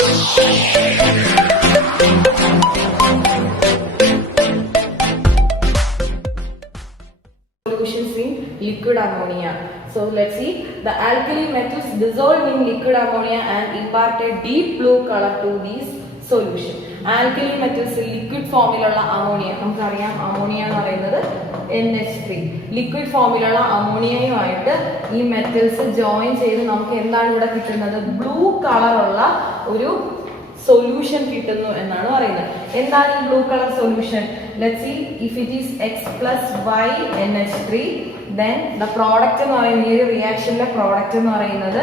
Solutions in liquid ammonia. So let's see, the alkali metals dissolved in liquid ammonia and imparted deep blue color to these solution. Alkali metals liquid ഫോമിലുള്ള ammonia, നമുക്കറിയാം ammonia എന്ന് പറയുന്നത് NH3. Liquid ഫോമിലുള്ള അമോണിയയുമായിട്ട് ഈ metals join ചെയ്ത് നമുക്ക് എന്താണ് ഇവിടെ കിട്ടുന്നത്? ബ്ലൂ കളറുള്ള ഒരു സൊല്യൂഷൻ കിട്ടുന്നു എന്നാണ് പറയുന്നത്. എന്താണ് ഈ blue colour solution? Let's see, if it is X plus Y NH3, then the product എന്ന് പറയുന്നത്, ഈ ഒരു റിയാക്ഷനിലെ പ്രോഡക്റ്റ് എന്ന് പറയുന്നത്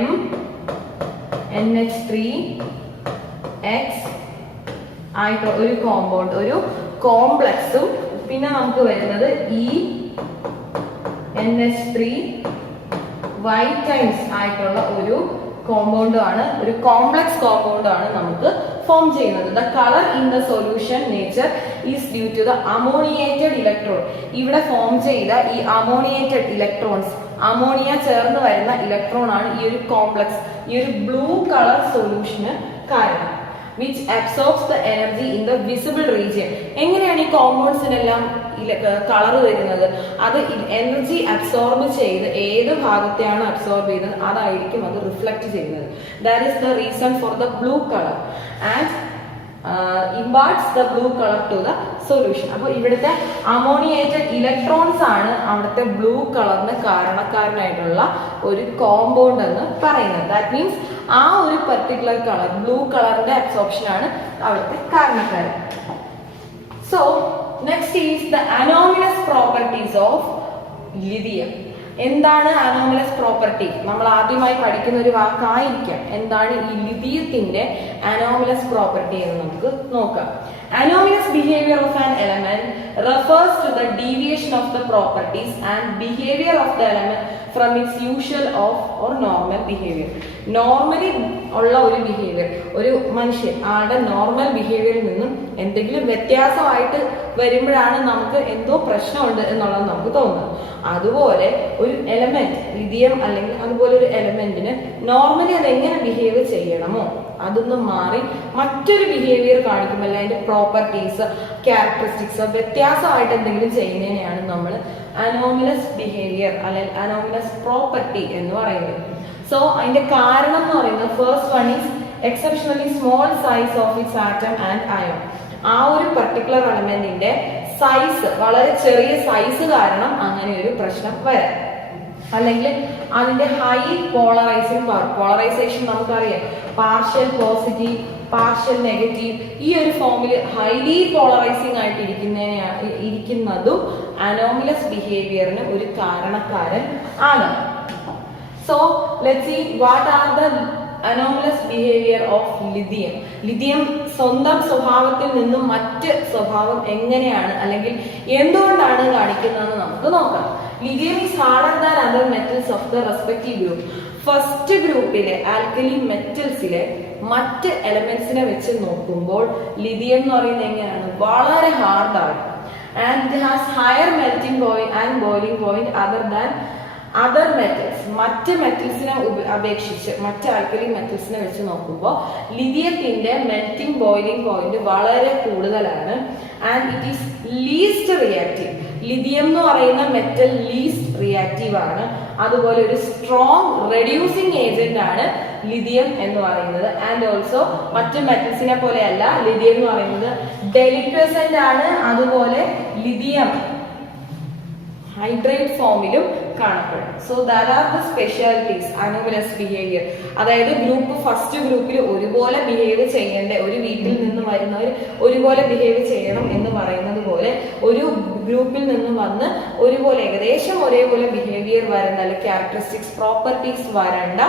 MNH3X ആയിട്ട് ഒരു കോമ്പൗണ്ട്, ഒരു കോംപ്ലക്സും, പിന്നെ നമുക്ക് വരുന്നത് NH3Y ടൈംസ് ആയിട്ടുള്ള ഒരു കോമ്പൗണ്ട് ആണ്, ഒരു കോംപ്ലക്സ് കോമ്പൗണ്ട് ആണ് നമുക്ക് ഫോം ചെയ്യുന്നത്. The colour in the solution nature is due to the ammoniated electron. ഇവിടെ ഫോം ചെയ്ത ഈ അമോണിയേറ്റഡ് ഇലക്ട്രോൺസ്, അമോണിയ ചേർന്ന് വരുന്ന ഇലക്ട്രോൺ ആണ് ഈ ഒരു കോംപ്ലക്സ്, ഈ ഒരു ബ്ലൂ കളർ സൊല്യൂഷന് കാരണം. which absorbs the energy in the visible region. എങ്ങനെയാണ് ഈ കോമ്പൗണ്ട്സിനെല്ലാം കളർ വരുന്നത്? അത് എനർജി അബ്സോർബ് ചെയ്ത് ഏത് ഭാഗത്തെയാണ് അബ്സോർബ് ചെയ്തത് അതായിരിക്കും അത് റിഫ്ലക്ട് ചെയ്യുന്നത്. That is the reason for the blue colour and imparts the blue color to the solution. അപ്പോൾ ഇവിടുത്തെ അമോണിയേറ്റഡ് ഇലക്ട്രോൺസ് ആണ് അവിടുത്തെ ബ്ലൂ കളറിന് കാരണക്കാരനായിട്ടുള്ള ഒരു കോമ്പൗണ്ട് എന്ന് പറയുന്നത്. ദാറ്റ് മീൻസ് ആ ഒരു പർട്ടിക്കുലർ കളർ, ബ്ലൂ കളറിന്റെ അബ്സോർപ്ഷൻ ആണ് അവിടുത്തെ കാരണക്കാരൻ. So next is the anomalous properties of lithium. എന്താണ് അനോമലസ് പ്രോപ്പർട്ടി? നമ്മൾ ആദ്യമായി പഠിക്കുന്ന ഒരു വാക്കായിരിക്കാം. എന്താണ് ഈ ലിഥിയത്തിന്റെ അനോമലസ് പ്രോപ്പർട്ടി എന്ന് നമുക്ക് നോക്കാം. Anomalous behavior of an element refers to the deviation of the properties and behavior of the element from its usual or normal behavior. Normally ഉള്ള ഒരു ബിഹേവിയർ, ഒരു മനുഷ്യൻ ആളുടെ നോർമൽ ബിഹേവിയറിൽ നിന്നും എന്തെങ്കിലും വ്യത്യാസമായിട്ട് വരുമ്പോഴാണ് നമുക്ക് എന്തോ പ്രശ്നമുണ്ട് എന്നുള്ളത് നമുക്ക് തോന്നുന്നത്. അതുപോലെ ഒരു എലമെന്റ്, ലിഥിയം അല്ലെങ്കിൽ അതുപോലെ ഒരു എലമെന്റിന് നോർമലി അതെങ്ങനെ ബിഹേവ് ചെയ്യണമോ അതൊന്നും മാറി മറ്റൊരു ബിഹേവിയർ കാണിക്കുമ്പോൾ അതിന്റെ പ്രോപ്പർട്ടീസ്, ക്യാരക്ടറിസ്റ്റിക്സ് വ്യത്യാസമായിട്ട് എന്തെങ്കിലും ചെയ്യുന്നതിനെയാണ് നമ്മൾ അനോമലസ് ബിഹേവിയർ അല്ലെങ്കിൽ അനോമലസ് പ്രോപ്പർട്ടി എന്ന് പറയുന്നത്. സോ അതിന്റെ കാരണം എന്ന് പറയുന്നത്, first one is exceptionally small size of its atom and ion. ആ ഒരു പർട്ടിക്കുലർ എലമെന്റിന്റെ സൈസ്, വളരെ ചെറിയ സൈസ് കാരണം അങ്ങനെ ഒരു പ്രശ്നം വരാം. അല്ലെങ്കിൽ അതിന്റെ ഹൈ പോളറൈസിംഗ് പവർ, പോളറൈസേഷൻ നമുക്കറിയാം, പാർഷ്യൽ പോസിറ്റീവ്, പാർഷ്യൽ നെഗറ്റീവ്, ഈ ഒരു ഫോമിൽ ഹൈലി പോളറൈസിംഗ് ആയിട്ട് ഇരിക്കുന്നതും അനോമലസ് ബിഹേവിയറിന് ഒരു കാരണക്കാരൻ ആണ്. So let's see what are the anomalous behavior of lithium. Lithium സ്വന്തം സ്വഭാവത്തിൽ നിന്നും മറ്റ് സ്വഭാവം എങ്ങനെയാണ് അല്ലെങ്കിൽ എന്തുകൊണ്ടാണ് കാണിക്കുന്നതെന്ന് നമുക്ക് നോക്കാം. Lithium is harder than other metals of the respective group. First ഗ്രൂപ്പിലെ ആൽക്കലി മെറ്റൽസിലെ മറ്റ് എലമെന്റ്സിനെ വെച്ച് നോക്കുമ്പോൾ ലിഥിയം എന്ന് പറയുന്നത് എങ്ങനെയാണ്? വളരെ ഹാർഡാണ്. And it has higher melting point and boiling point other than other metals. മറ്റ് മെറ്റൽസിനെ അപേക്ഷിച്ച്, മറ്റ് ആൽക്കലി മെറ്റൽസിനെ വെച്ച് നോക്കുമ്പോൾ ലിഥിയത്തിന്റെ മെൽറ്റിംഗ് ബോയിലിംഗ് പോയിന്റ് വളരെ കൂടുതലാണ്. And it is least reactive. Lithium എന്ന് പറയുന്ന മെറ്റൽ ലീസ്റ്റ് റിയാക്റ്റീവ് ആണ്. അതുപോലെ ഒരു സ്ട്രോങ് റെഡ്യൂസിങ് ഏജന്റ് ആണ് ലിഥിയം എന്ന് പറയുന്നത്. ആൻഡ് ഓൾസോ മറ്റ് മെറ്റൽസിനെ പോലെയല്ല, ലിഥിയം എന്ന് പറയുന്നത് ഡെലിക്വസന്റ് ആണ്. അതുപോലെ ലിഥിയം ഹൈഡ്രേറ്റ് ഫോമിലും കാണപ്പെടും. So that are the specialities anomalous behaviour. അതായത് ഫസ്റ്റ് ഗ്രൂപ്പിൽ ഒരുപോലെ ബിഹേവ് ചെയ്യേണ്ട, ഒരു വീട്ടിൽ നിന്ന് വരുന്നവർ ഒരുപോലെ ബിഹേവ് ചെയ്യണം എന്ന് പറയുന്നത് പോലെ ഒരു ഗ്രൂപ്പിൽ നിന്ന് വന്ന് ഒരുപോലെ ഏകദേശം ഒരേപോലെ ബിഹേവിയർ വരേണ്ട അല്ലെങ്കിൽ ക്യാരക്ടറിസ്റ്റിക്സ്, പ്രോപ്പർട്ടീസ് വരേണ്ട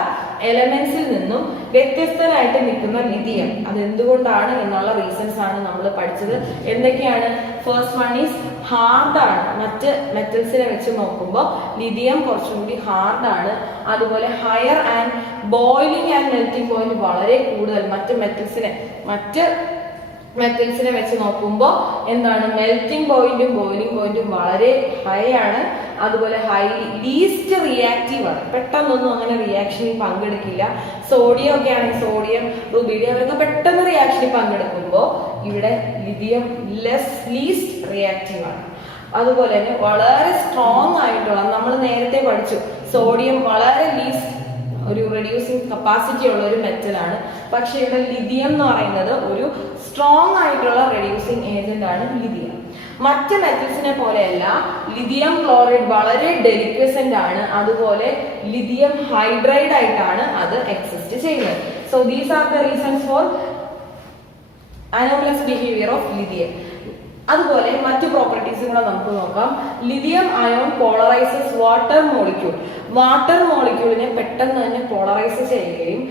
എലമെന്റ്സിൽ നിന്നും വ്യത്യസ്തനായിട്ട് നിൽക്കുന്ന ലിഥിയം. അത് എന്തുകൊണ്ടാണ് എന്നുള്ള റീസൺസ് ആണ് നമ്മൾ പഠിച്ചത്. എന്തൊക്കെയാണ്? ഫസ്റ്റ് വൺ ഈസ് ഹാർഡാണ്. മറ്റ് മെറ്റൽസിനെ വെച്ച് നോക്കുമ്പോൾ ലിഥിയം കുറച്ചും കൂടി ഹാർഡാണ്. അതുപോലെ higher and boiling and melting point വളരെ കൂടുതൽ. മറ്റ് മെറ്റൽസിനെ, മറ്റ് മെറ്റൽസിനെ വെച്ച് നോക്കുമ്പോൾ എന്താണ് മെൽറ്റിംഗ് പോയിന്റും ബോയിലിംഗ് പോയിന്റും വളരെ ഹൈ ആണ്. അതുപോലെ ലീസ്റ്റ് റിയാക്റ്റീവ് ആണ്, പെട്ടെന്നൊന്നും അങ്ങനെ റിയാക്ഷനിൽ പങ്കെടുക്കില്ല. സോഡിയം ഒക്കെ ആണെങ്കിൽ സോഡിയം, റുബീഡിയം അവരൊക്കെ പെട്ടെന്ന് റിയാക്ഷനിൽ പങ്കെടുക്കുമ്പോൾ ഇവിടെ ലിഥിയം ലീസ്റ്റ് റിയാക്റ്റീവ് ആണ്. അതുപോലെ തന്നെ വളരെ സ്ട്രോങ് ആയിട്ടുള്ള, നമ്മൾ നേരത്തെ പഠിച്ചു സോഡിയം വളരെ ലീസ്റ്റ് ഒരു റെഡ്യൂസിങ് കപ്പാസിറ്റി ഉള്ള ഒരു മെറ്റലാണ്. പക്ഷെ ഇവിടെ ലിഥിയം എന്ന് പറയുന്നത് ഒരു സ്ട്രോങ് ആയിട്ടുള്ള റെഡ്യൂസിങ് ഏജന്റ് ആണ് ലിഥിയം. മറ്റ് മെറ്റൽസിനെ പോലെയല്ല, ലിഥിയം ക്ലോറൈഡ് വളരെ ഡെലിക്വസന്റ് ആണ്. അതുപോലെ ലിഥിയം ഹൈഡ്രൈഡ് ആയിട്ടാണ് അത് എക്സിസ്റ്റ് ചെയ്യുന്നത്. So these are the reasons for anomalous behaviour of lithium. അതുപോലെ മറ്റു പ്രോപ്പർട്ടീസ് കൂടെ നമുക്ക് നോക്കാം. Lithium ion polarises water molecule. Water മോളിക്യൂളിനെ പെട്ടെന്ന് തന്നെ പോളറൈസ് ചെയ്യുകയും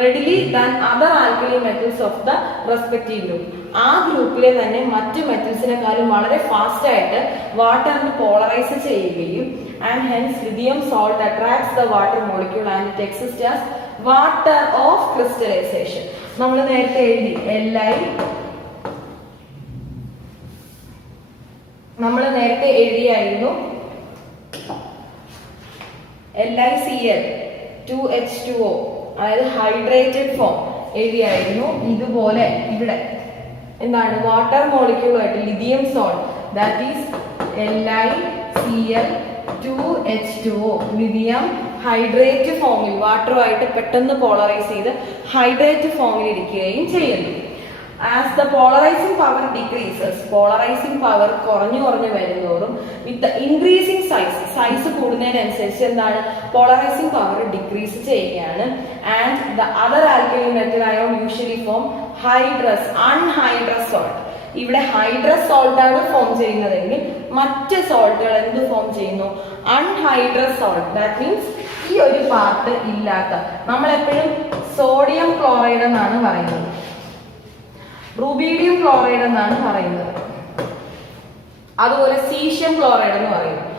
readily than other alkali metals of the respective group. ആ ഗ്രൂപ്പിലെ തന്നെ മറ്റു മെറ്റൽസിനെക്കാളും വളരെ ഫാസ്റ്റ് ആയിട്ട് വാട്ടറിന് പോളറൈസ് ചെയ്യുകയും and hence lithium salt attracts the water molecule and it exist as water of crystallisation. നമ്മൾ നേരത്തെ എഴുതി നമ്മൾ നേരത്തെ എഴുതിയായിരുന്നു LiCl 2H2O, അതായത് ഹൈഡ്രേറ്റഡ് ഫോം എഴുതിയായിരുന്നു. ഇതുപോലെ ഇവിടെ എന്താണ് വാട്ടർ മോളിക്യൂളായിട്ട് lithium salt that is LiCl 2H2O lithium hydrate ഫോമിൽ വാട്ടറുമായിട്ട് പെട്ടെന്ന് പോളറൈസ് ചെയ്ത് ഹൈഡ്രേറ്റ് ഫോമിൽ ഇരിക്കുകയും ചെയ്യുന്നു. As the polarizing power decreases, polarizing power കുറഞ്ഞു വരുന്നതോറും with the increasing size കൂടുന്നതിനനുസരിച്ച് എന്താണ് പോളറൈസിംഗ് പവർ ഡിക്രീസ് ചെയ്യുകയാണ്. And the other alkali metal ion usually form unhydrous salt. ഇവിടെ ഹൈഡ്രസ് സോൾട്ട് ആണ് ഫോം ചെയ്യുന്നതെങ്കിൽ മറ്റ് സോൾട്ടുകൾ എന്ത് ഫോം ചെയ്യുന്നു? Anhydrous salt. ദാറ്റ് മീൻസ് ഈ ഒരു പാർട്ട് ഇല്ലാത്ത, നമ്മൾ എപ്പോഴും സോഡിയം ക്ലോറൈഡ് എന്നാണ് പറയുന്നത്, റുബീഡിയം ക്ലോറൈഡ് എന്നാണ് പറയുന്നത്, അതുപോലെ സീഷ്യം ക്ലോറൈഡ് എന്ന് പറയുന്നത്.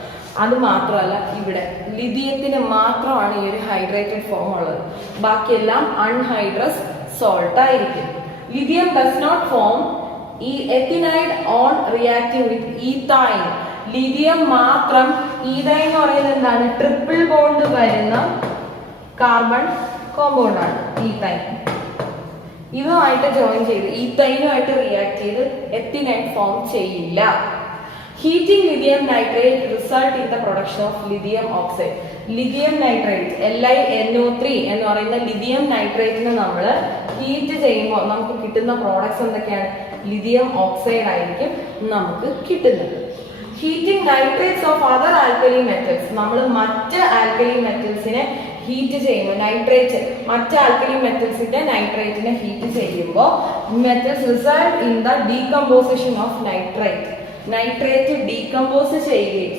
അത് മാത്രമല്ല, ഇവിടെ ലിഥിയത്തിന് മാത്രമാണ് ഈ ഒരു ഹൈഡ്രേറ്റഡ് ഫോം ഉള്ളത്, ബാക്കിയെല്ലാം അൺഹൈഡ്രസ് സോൾട്ട് ആയിരിക്കും. ലിഥിയം ഡസ് നോട്ട് ഫോം ഈ ethynide on reacting with ethyne. Lithium മാത്രം, ഈതൈൻ എന്ന് പറയുന്നത് എന്താണ്? ട്രിപ്പിൾ ബോണ്ട് വരുന്ന കാർബൺ കോമ്പൗണ്ട് ആണ് ഈത്തൈൻ. ഇതുമായിട്ട് ജോയിൻ ചെയ്ത് ഈത്തൈനുമായിട്ട് റിയാക്ട് ചെയ്ത് എത്തിനൈൻ ഫോം ചെയ്യില്ല. Heating lithium nitrate result in the production of lithium oxide. Lithium nitrate LiNO3 എന്ന് പറയുന്ന ലിഥിയം നൈട്രേറ്റിനെ നമ്മൾ ഹീറ്റ് ചെയ്യുമ്പോൾ നമുക്ക് കിട്ടുന്ന പ്രോഡക്ട്സ് എന്തൊക്കെയാണ്? ലിഥിയം ഓക്സൈഡ് ആയിരിക്കും നമുക്ക് കിട്ടുന്നത്. Heating nitrates of other alkali metals. നമ്മൾ മറ്റ് ആൽക്കലി മെറ്റൽസിനെ ഹീറ്റ് ചെയ്യുമ്പോൾ നൈട്രേറ്റ്, മറ്റ് ആൽക്കലി മെറ്റൽസിന്റെ നൈട്രേറ്റിനെ ഹീറ്റ് ചെയ്യുമ്പോൾ metals result in the decomposition of nitrate. Nitrate decompose ചെയ്യുകയും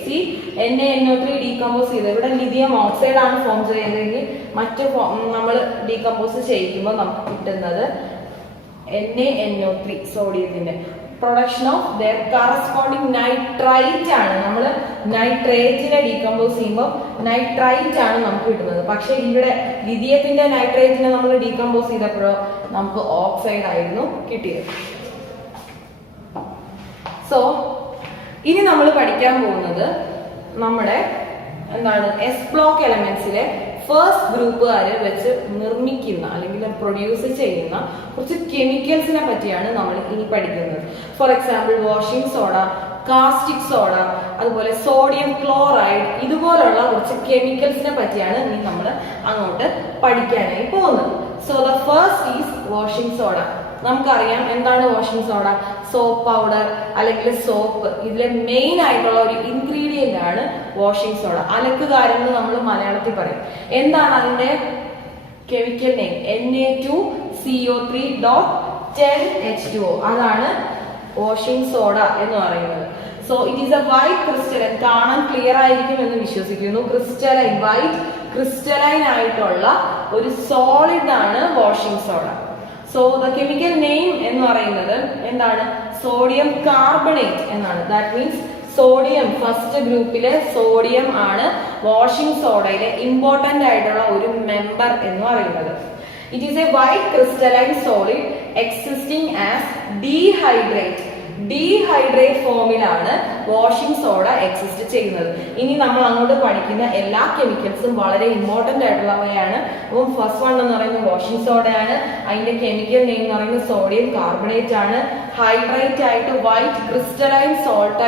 NaNO3 ഡീകമ്പോസ് ചെയ്ത് ഇവിടെ ലിഥിയം ഓക്സൈഡ് ആണ് ഫോം ചെയ്യുന്നതെങ്കിൽ മറ്റ് നമ്മൾ ഡീകമ്പോസ് ചെയ്യിക്കുമ്പോൾ നമുക്ക് കിട്ടുന്നത് NaNO3 സോഡിയത്തിന്റെ production of their corresponding nitrite ആണ്. നമ്മൾ നൈട്രേറ്റിനെ ഡീകമ്പോസ് ചെയ്യുമ്പോൾ നൈട്രൈറ്റ് ആണ് നമുക്ക് കിട്ടുന്നത്. പക്ഷെ ഇവിടെ ലിഥിയത്തിന്റെ നൈട്രേറ്റിനെ നമ്മൾ ഡീകമ്പോസ് ചെയ്തപ്പോഴോ നമുക്ക് ഓക്സൈഡ് ആയിരുന്നു കിട്ടിയത്. സോ ഇനി നമ്മൾ പഠിക്കാൻ പോകുന്നത് നമ്മുടെ എന്താണ് S ബ്ലോക്ക് എലമെന്റ്സിലെ ഫസ്റ്റ് ഗ്രൂപ്പുകാരെ വെച്ച് നിർമ്മിക്കുന്ന അല്ലെങ്കിൽ പ്രൊഡ്യൂസ് ചെയ്യുന്ന കുറച്ച് കെമിക്കൽസിനെ പറ്റിയാണ് നമ്മൾ ഇനി പഠിക്കുന്നത്. For example washing soda, caustic soda, അതുപോലെ സോഡിയം ക്ലോറൈഡ്, ഇതുപോലുള്ള കുറച്ച് കെമിക്കൽസിനെ പറ്റിയാണ് ഇനി നമ്മൾ അങ്ങോട്ട് പഠിക്കാനായി പോകുന്നത്. So the first is washing soda. നമുക്കറിയാം എന്താണ് വാഷിംഗ് സോഡ? സോപ്പ് പൗഡർ അല്ലെങ്കിൽ സോപ്പ്, ഇതിലെ മെയിൻ ആയിട്ടുള്ള ഒരു ഇൻഗ്രീഡിയന്റ് ആണ് വാഷിംഗ് സോഡ. അലക്കുകാരം എന്ന് നമ്മൾ മലയാളത്തിൽ പറയും. എന്താണ് അതിന്റെ കെമിക്കൽ നെയിം? Na2CO3.10H2O. അതാണ് വാഷിംഗ് സോഡ എന്ന് പറയുന്നത്. So it is a white crystalline. കാണാൻ ക്ലിയർ ആയിരിക്കും എന്ന് വിശ്വസിക്കുന്നു. ക്രിസ്റ്റലൈൻ, വൈറ്റ് ക്രിസ്റ്റലൈൻ ആയിട്ടുള്ള ഒരു സോളിഡ് ആണ് washing soda. So the chemical name എന്ന് പറയുന്നത് എന്താണ്? സോഡിയം കാർബണേറ്റ് എന്നാണ്. ദാറ്റ് മീൻസ് സോഡിയം, ഫസ്റ്റ് ഗ്രൂപ്പിലെ സോഡിയം ആണ് വാഷിംഗ് സോഡയിലെ ഇമ്പോർട്ടന്റ് ആയിട്ടുള്ള ഒരു മെമ്പർ എന്ന് പറയുന്നത്. It is a white crystalline solid existing as dehydrate. Dehydrate ഫോമിലാണ് വാഷിംഗ് സോഡ എക്സിസ്റ്റ് ചെയ്യുന്നത്. ഇനി നമ്മൾ അങ്ങോട്ട് പഠിക്കുന്ന എല്ലാ കെമിക്കൽസും വളരെ ഇമ്പോർട്ടന്റ് ആയിട്ടുള്ളവയാണ്. അപ്പം ഫസ്റ്റ് വൺ എന്ന് പറയുന്നത് വാഷിംഗ് സോഡയാണ്. അതിന്റെ കെമിക്കൽ നെയിം എന്ന് പറയുന്നത് സോഡിയം കാർബണേറ്റ് ആണ്. ഹൈഡ്രേറ്റ് ആയിട്ട് വൈറ്റ് ക്രിസ്റ്റലൈൻ സോൾട്ട്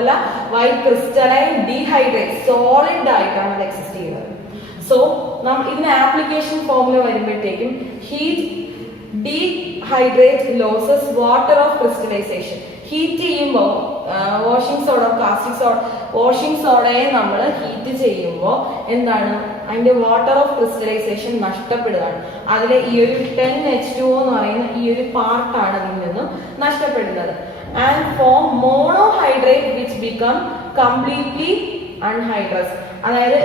അല്ല, വൈറ്റ് ക്രിസ്റ്റലൈൻ ഡീഹൈഡ്രേറ്റ് സോളിഡ് ആയിട്ടാണ് അത് എക്സിസ്റ്റ് ചെയ്യുന്നത്. സോ ഇതിന് ആപ്ലിക്കേഷൻ ഫോമിൽ വരുമ്പോഴത്തേക്കും heat dehydrate losses water of crystallisation. Heat ചെയ്യുമ്പോൾ washing soda, caustic soda, washing സോഡയെ നമ്മൾ ഹീറ്റ് ചെയ്യുമ്പോൾ എന്താണ് അതിന്റെ വാട്ടർ ഓഫ് ക്രിസ്റ്റലൈസേഷൻ നഷ്ടപ്പെടുകയാണ്. അതിലെ ഈ ഒരു 10H2O എന്ന് പറയുന്ന ഈ ഒരു പാർട്ടാണ് അതിൽ നിന്നും നഷ്ടപ്പെടുന്നത്. And form monohydrate which become completely anhydrous. അതായത്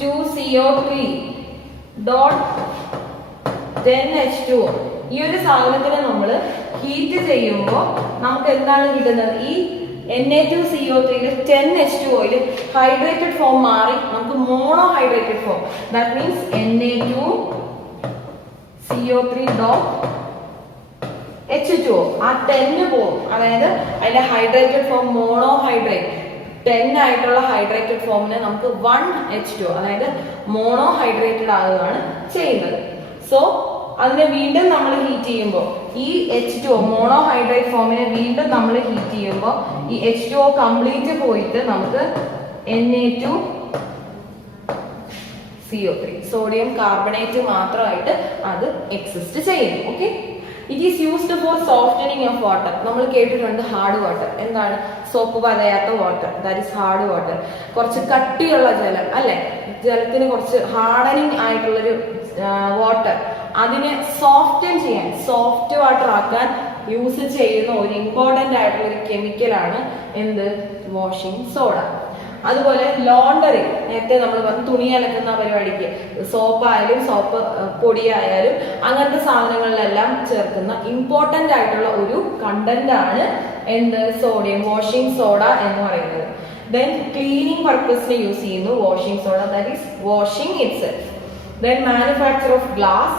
Na2CO3 ഡോട്ട് 10H2O ഈ ഒരു സാധനത്തിനെ നമ്മൾ ഹീറ്റ് ചെയ്യുമ്പോൾ നമുക്ക് എന്താണ് കിട്ടുന്നത്? ഈ Na2CO3 10H2O ഹൈഡ്രേറ്റഡ് ഫോം മാറി നമുക്ക് monohydrated form, that means Na2CO3 dot H2O ആ 10 പോകും. അതായത് അതിന്റെ ഹൈഡ്രേറ്റഡ് ഫോം മോണോഹൈഡ്രേറ്റ് 10 ആയിട്ടുള്ള ഹൈഡ്രേറ്റഡ് ഫോമിനെ നമുക്ക് 1H2O അതായത് മോണോഹൈഡ്രേറ്റഡ് ആകുകയാണ് ചെയ്യുന്നത്. സോ അതിനെ വീണ്ടും നമ്മൾ ഹീറ്റ് ചെയ്യുമ്പോൾ ഈ H2O മോണോഹൈഡ്രേറ്റ് ഫോമിനെ വീണ്ടും നമ്മൾ ഹീറ്റ് ചെയ്യുമ്പോൾ ഈ H2O കംപ്ലീറ്റ് പോയിട്ട് നമുക്ക് Na2CO3 സോഡിയം കാർബണേറ്റ് മാത്രമായിട്ട് അത് എക്സിസ്റ്റ് ചെയ്യുന്നു. Okay, it is used for softening of water. നമ്മൾ കേട്ടിട്ടുണ്ട് ഹാർഡ് വാട്ടർ. എന്താണ്? സോപ്പ് പതയാത്ത water, that is hard water. കുറച്ച് കട്ടിയുള്ള ജലം അല്ലെ, ജലത്തിന് കുറച്ച് ഹാർഡനിങ് ആയിട്ടുള്ളൊരു വാട്ടർ, അതിനെ സോഫ്റ്റൻ ചെയ്യാൻ, സോഫ്റ്റ് വാട്ടർ ആക്കാൻ യൂസ് ചെയ്യുന്ന ഒരു ഇമ്പോർട്ടന്റ് ആയിട്ടുള്ള ഒരു കെമിക്കലാണ് എന്ത്? Washing soda. അതുപോലെ ലോണ്ടറി, നേരത്തെ നമ്മൾ പറഞ്ഞു തുണി അലക്കുന്ന പരിപാടിക്ക് സോപ്പായാലും സോപ്പ് പൊടിയായാലും അങ്ങനത്തെ സാധനങ്ങളിലെല്ലാം ചേർക്കുന്ന ഇമ്പോർട്ടന്റ് ആയിട്ടുള്ള ഒരു കണ്ടന്റ് ആണ് എന്ത്? സോഡിയം, വാഷിംഗ് സോഡ എന്ന് പറയുന്നത്. ദെൻ ക്ലീനിങ് പർപ്പസിന് യൂസ് ചെയ്യുന്നു washing soda, that is washing itself. Then manufacture of glass,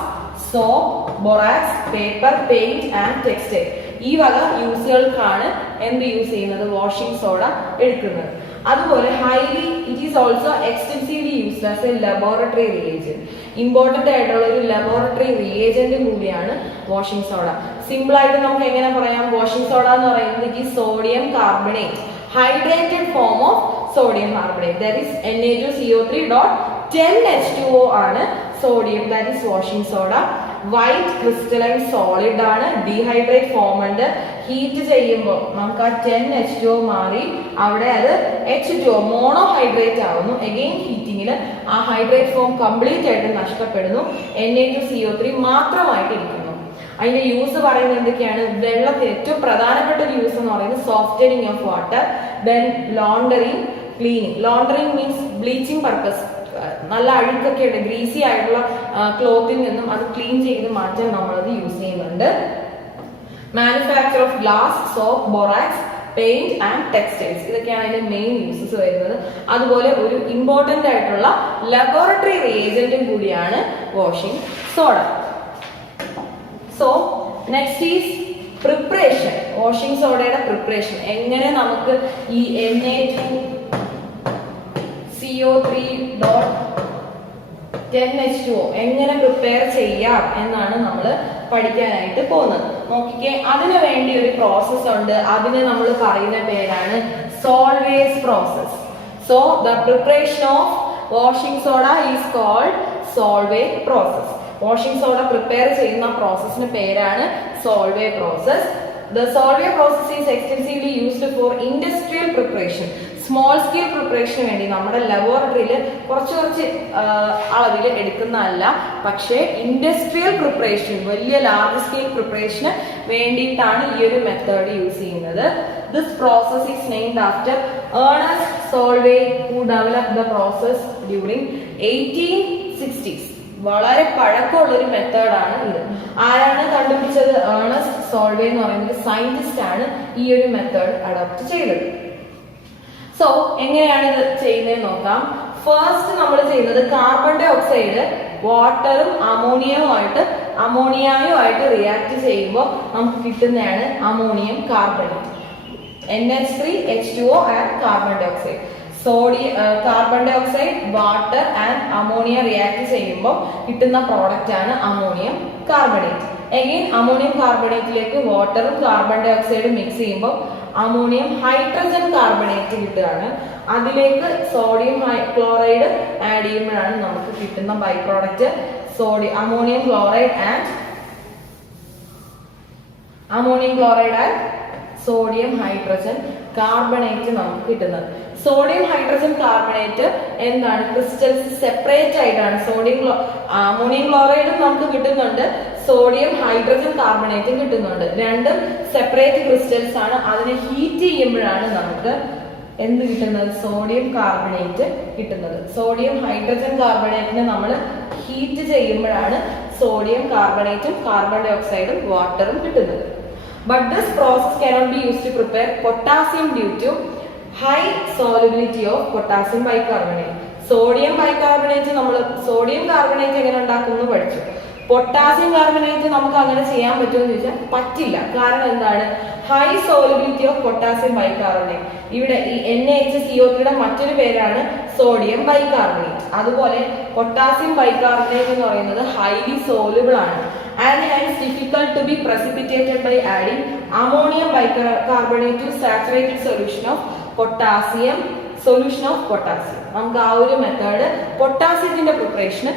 soap, borax, paper, paint and textile. ഈ വക യൂസുകൾക്കാണ് എന്ത് യൂസ് ചെയ്യുന്നത്? വാഷിംഗ് സോഡ എടുക്കുന്നത്. അതുപോലെ highly it is also extensively used as A laboratory reagent. Important ആയിട്ടുള്ള ഒരു laboratory റിയേജന്റും കൂടിയാണ് വാഷിംഗ് സോഡ. സിമ്പിൾ ആയിട്ട് നമുക്ക് എങ്ങനെ പറയാം? വാഷിംഗ് സോഡ എന്ന് പറയുന്നത് it is sodium carbonate, hydrated form of sodium carbonate, that is Na2CO3 dot 10H2O ആണ് sodium, that is washing soda. White crystalline solid ആണ്, ഡീഹൈഡ്രേറ്റ് ഫോം ഉണ്ട്. ഹീറ്റ് ചെയ്യുമ്പോൾ നമുക്ക് ആ 10H2O മാറി അവിടെ അത് H2O മോണോഹൈഡ്രേറ്റ് ആവുന്നു. അഗെയിൻ ഹീറ്റിങ്ങിൽ ആ ഹൈഡ്രേറ്റ് ഫോം കംപ്ലീറ്റ് ആയിട്ട് നഷ്ടപ്പെടുന്നു. Na2CO3 മാത്രമായിട്ട് ഇരിക്കുന്നു. അതിന്റെ യൂസ് പറയുന്നത് എന്തൊക്കെയാണ്? വെള്ളത്തിന് ഏറ്റവും പ്രധാനപ്പെട്ട ഒരു യൂസ് എന്ന് പറയുന്നത് softening of water. Then laundering, cleaning. Laundering means bleaching purpose. നല്ല അഴുക്കൊക്കെ ഉണ്ട്, ഗ്രീസി ആയിട്ടുള്ള ക്ലോത്തിൽ നിന്നും അത് ക്ലീൻ ചെയ്ത് മാറ്റാൻ നമ്മളത് യൂസ് ചെയ്യുന്നുണ്ട്. Manufacture of glass, soap, borax, paint and textiles, ഇതൊക്കെയാണ് അതിന്റെ മെയിൻ യൂസസ് വരുന്നത്. അതുപോലെ ഒരു ഇമ്പോർട്ടന്റ് ആയിട്ടുള്ള ലബോറട്ടറി റിയേജന്റും കൂടിയാണ് washing soda. So next is preparation. Washing സോഡയുടെ പ്രിപ്പറേഷൻ എങ്ങനെ നമുക്ക് ഈ Na2CO3 ഡോട്ട് 10H2O എങ്ങനെ പ്രിപ്പയർ ചെയ്യാം എന്നാണ് നമ്മൾ പഠിക്കാനായിട്ട് പോകുന്നത്. നോക്കിക്കേ, അതിനു വേണ്ടി ഒരു പ്രോസസ് ഉണ്ട്. അതിനെ നമ്മൾ പറയുന്ന പേരാണ് Solvay's process. So the preparation of washing soda is called Solvay process. Washing soda prepare ചെയ്യുന്ന പ്രോസസ്സിന് പേരാണ് Solvay process. The Solvay process is extensively used for industrial preparation. Small scale പ്രിപ്പറേഷന് വേണ്ടി നമ്മുടെ ലബോറട്ടറിയിൽ കുറച്ച് അളവിൽ എടുക്കുന്നതല്ല, പക്ഷേ ഇൻഡസ്ട്രിയൽ പ്രിപ്പറേഷൻ, വലിയ ലാർജ് സ്കെയിൽ പ്രിപ്പറേഷന് വേണ്ടിയിട്ടാണ് ഈ ഒരു മെത്തേഡ് യൂസ് ചെയ്യുന്നത്. This process is named after Ernest Solvay who developed the process during 1860s. വളരെ പഴക്കമുള്ള ഒരു മെത്തേഡാണ് ഇത്. ആരാണ് കണ്ടുപിടിച്ചത്? ഏർണസ്റ്റ് സോൾവേ എന്ന് പറയുന്ന സയന്റിസ്റ്റ് ആണ് ഈ ഒരു മെത്തേഡ് അഡോപ്റ്റ് ചെയ്തത്. സോ എങ്ങനെയാണ് ഇത് ചെയ്യുന്നത് നോക്കാം. ഫസ്റ്റ് നമ്മൾ ചെയ്യുന്നത് കാർബൺ ഡൈ ഓക്സൈഡ് വാട്ടറും അമോണിയയുമായിട്ട് റിയാക്ട് ചെയ്യുമ്പോൾ നമുക്ക് കിട്ടുന്നതാണ് ammonium carbonate. NH3H2O and carbon dioxide. Carbon dioxide, water and ammonia react ചെയ്യുമ്പോൾ കിട്ടുന്ന പ്രോഡക്റ്റ് ആണ് അമോണിയം കാർബണേറ്റ്. എഗെയിൻ അമോണിയം കാർബണേറ്റിലേക്ക് വാട്ടറും കാർബൺ ഡയോക്സൈഡും മിക്സ് ചെയ്യുമ്പോൾ അമോണിയം ഹൈഡ്രജൻ കാർബണേറ്റ് കിട്ടുകയാണ്. അതിലേക്ക് സോഡിയം ക്ലോറൈഡ് ആഡ് ചെയ്യുമ്പോഴാണ് നമുക്ക് കിട്ടുന്ന by product ammonium chloride and sodium hydrogen carbonate നമുക്ക് കിട്ടുന്നത്. സോഡിയം ഹൈഡ്രജൻ കാർബണേറ്റ് എന്താണ്? ക്രിസ്റ്റൽസ് സെപ്പറേറ്റ് ആയിട്ടാണ്. അമോണിയം ക്ലോറൈഡും നമുക്ക് കിട്ടുന്നുണ്ട്, സോഡിയം ഹൈഡ്രജൻ കാർബണേറ്റും കിട്ടുന്നുണ്ട്. രണ്ടും സെപ്പറേറ്റ് ക്രിസ്റ്റൽസ് ആണ്. അതിനെ ഹീറ്റ് ചെയ്യുമ്പോഴാണ് നമുക്ക് എന്ത് കിട്ടുന്നത്? സോഡിയം കാർബണേറ്റ് കിട്ടുന്നത്. സോഡിയം ഹൈഡ്രജൻ കാർബണേറ്റിനെ നമ്മൾ ഹീറ്റ് ചെയ്യുമ്പോഴാണ് സോഡിയം കാർബണേറ്റും കാർബൺ ഡയോക്സൈഡും വാട്ടറും കിട്ടുന്നത്. But this process cannot be used to prepare potassium due to high solubility of potassium bicarbonate. Sodium bicarbonate sodium carbonate എങ്ങനെ ഉണ്ടാക്കുമെന്ന് പഠിച്ചു. പൊട്ടാസ്യം കാർബണേറ്റ് നമുക്ക് അങ്ങനെ ചെയ്യാൻ പറ്റുമെന്ന് ചോദിച്ചാൽ പറ്റില്ല. കാരണം എന്താണ്? High solubility of potassium bicarbonate. ഇവിടെ ഈ NaHCO3യുടെ മറ്റൊരു പേരാണ് സോഡിയം ബൈകാർബണേറ്റ്. അതുപോലെ പൊട്ടാസ്യം ബൈകാർബണേറ്റ് എന്ന് പറയുന്നത് ഹൈലി സോലുബിൾ ആണ് and hence difficult to be precipitated by adding ammonium bicarbonate to saturated solution of potassium. നമുക്ക് ആ ഒരു മെത്തേഡ് പൊട്ടാസ്യത്തിന്റെ പ്രിപ്പറേഷന്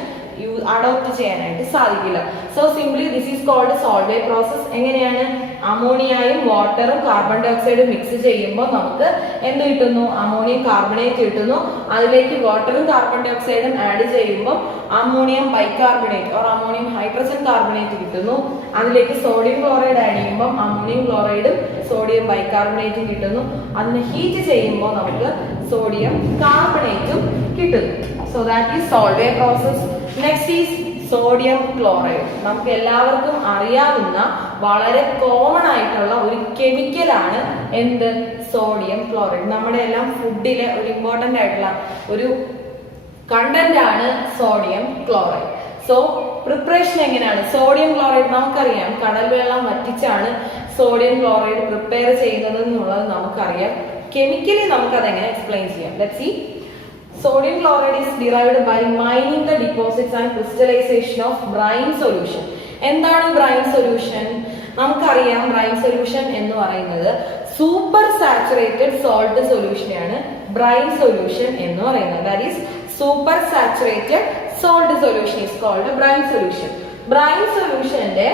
അഡോപ്റ്റ് ചെയ്യാനായിട്ട് സാധിക്കില്ല. So simply this is called Solvay process. എങ്ങനെയാണ്? അമോണിയയും വാട്ടറും കാർബൺ ഡയോക്സൈഡും മിക്സ് ചെയ്യുമ്പോൾ നമുക്ക് എന്ത് കിട്ടുന്നു? അമോണിയം കാർബണേറ്റ് കിട്ടുന്നു. അതിലേക്ക് വാട്ടറും കാർബൺ ഡയോക്സൈഡും ആഡ് ചെയ്യുമ്പോൾ ammonium bicarbonate or ammonium hydrogen carbonate കിട്ടുന്നു. അതിലേക്ക് സോഡിയം ക്ലോറൈഡ് ആഡ് ചെയ്യുമ്പോൾ അമോണിയം ക്ലോറൈഡും സോഡിയം ബൈകാർബണേറ്റും കിട്ടുന്നു. അതിനെ ഹീറ്റ് ചെയ്യുമ്പോൾ നമുക്ക് സോഡിയം കാർബണേറ്റും കിട്ടുന്നു. So that is Solvay process. Next is sodium chloride. നമുക്ക് എല്ലാവർക്കും അറിയാവുന്ന വളരെ കോമൺ ആയിട്ടുള്ള ഒരു കെമിക്കലാണ് എന്ത്? Sodium chloride. നമ്മുടെ എല്ലാം ഫുഡിലെ ഒരു ഇമ്പോർട്ടന്റ് ആയിട്ടുള്ള ഒരു കണ്ടന്റ് ആണ് സോഡിയം ക്ലോറൈഡ്. സോ പ്രിപ്പറേഷൻ എങ്ങനെയാണ്? സോഡിയം ക്ലോറൈഡ് നമുക്കറിയാം, കടൽ വെള്ളം വറ്റിച്ചാണ് സോഡിയം ക്ലോറൈഡ് പ്രിപ്പയർ ചെയ്യുന്നത് എന്നുള്ളത് നമുക്കറിയാം. കെമിക്കലി നമുക്കത് എങ്ങനെ എക്സ്പ്ലെയിൻ ചെയ്യാം? Let's see. Sodium chloride is derived by mining the deposits and crystallization of brine solution. എന്താണ് brine solution? നമുക്കറിയാം brine solution എന്ന് പറയുന്നത് സൂപ്പർ സാച്ചുറേറ്റഡ് സോൾട്ട് സൊല്യൂഷനെയാണ് brine solution എന്ന് പറയുന്നത്. That is super saturated salt solution is called brine solution. Brine solutionന്റെ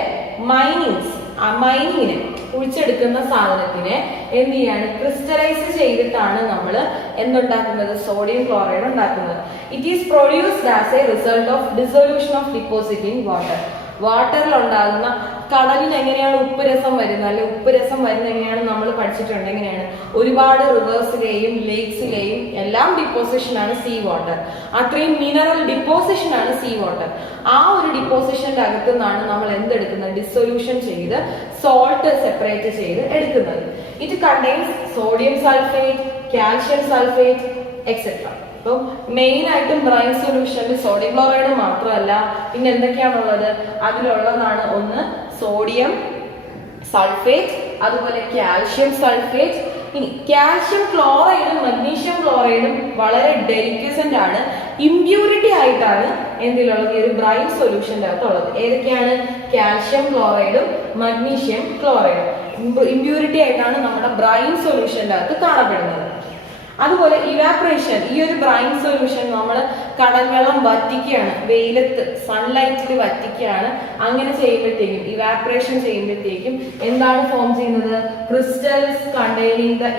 മൈനിങ്ങിനെ കുഴിച്ചെടുക്കുന്ന സാധനത്തിനെ എന്ത് ചെയ്യാണ്? ക്രിസ്റ്റലൈസ് ചെയ്തിട്ടാണ് നമ്മൾ എന്തുണ്ടാക്കുന്നത്? സോഡിയം ക്ലോറൈഡ് ഉണ്ടാക്കുന്നത്. It is produced as A result of dissolution of deposit in water. വാട്ടറിൽ ഉണ്ടാകുന്ന കടലിൽ എങ്ങനെയാണ് ഉപ്പ് രസം വരുന്നത്, അല്ലെ ഉപ്പ് രസം വരുന്നത് എങ്ങനെയാണ് നമ്മൾ പഠിച്ചിട്ടുണ്ട്. എങ്ങനെയാണ്? ഒരുപാട് റിവേഴ്സിലെയും ലേക്സിലെയും എല്ലാം ഡിപ്പോസിഷൻ ആണ് സീ വാട്ടർ. അത്രയും മിനറൽ ഡിപ്പോസിഷൻ ആണ് സീ വാട്ടർ. ആ ഒരു ഡിപ്പോസിഷന്റെ അകത്തു നിന്നാണ് നമ്മൾ എന്തെടുക്കുന്നത്? ഡിസൊല്യൂഷൻ ചെയ്ത് സോൾട്ട് സെപ്പറേറ്റ് ചെയ്ത് എടുക്കുന്നത്. It contains sodium sulphate, calcium sulphate etcetera. അപ്പോൾ മെയിൻ ആയിട്ടും ബ്രൈൻ സൊല്യൂഷനിൽ സോഡിയം ക്ലോറൈഡ് മാത്രമല്ല, പിന്നെ എന്തൊക്കെയാണുള്ളത്? അതിലുള്ളതാണ് ഒന്ന് സോഡിയം സൾഫേറ്റ്, അതുപോലെ കാൽഷ്യം സൾഫേറ്റ്. ഇനി കാൽഷ്യം ക്ലോറൈഡും മഗ്നീഷ്യം ക്ലോറൈഡും വളരെ ഡെലിക്കസന്റ് ആണ്. ഇംപ്യൂരിറ്റി ആയിട്ടാണ് എന്തിലുള്ളത്? ഈ ഒരു ബ്രൈൻ സൊല്യൂഷന്റെ അകത്തുള്ളത്. ഏതൊക്കെയാണ്? കാൽഷ്യം ക്ലോറൈഡും മഗ്നീഷ്യം ക്ലോറൈഡും ഇംപ്യൂരിറ്റി ആയിട്ടാണ് നമ്മുടെ ബ്രൈൻ സൊല്യൂഷന്റെ അകത്ത് കാണപ്പെടുന്നത്. അതുപോലെ ഇവാപറേഷൻ, ഈ ഒരു ബ്രൈൻ സൊല്യൂഷൻ നമ്മൾ കടൽ വെള്ളം വറ്റിക്കുകയാണ്, വെയിലത്ത് സൺലൈറ്റിൽ വറ്റിക്കുകയാണ്. അങ്ങനെ ചെയ്യുമ്പോഴത്തേക്കും ഇവാപറേഷൻ ചെയ്യുമ്പോഴത്തേക്കും എന്താണ് ഫോം ചെയ്യുന്നത്? ക്രിസ്റ്റൽസ് കണ്ടെയ്നിങ് ദ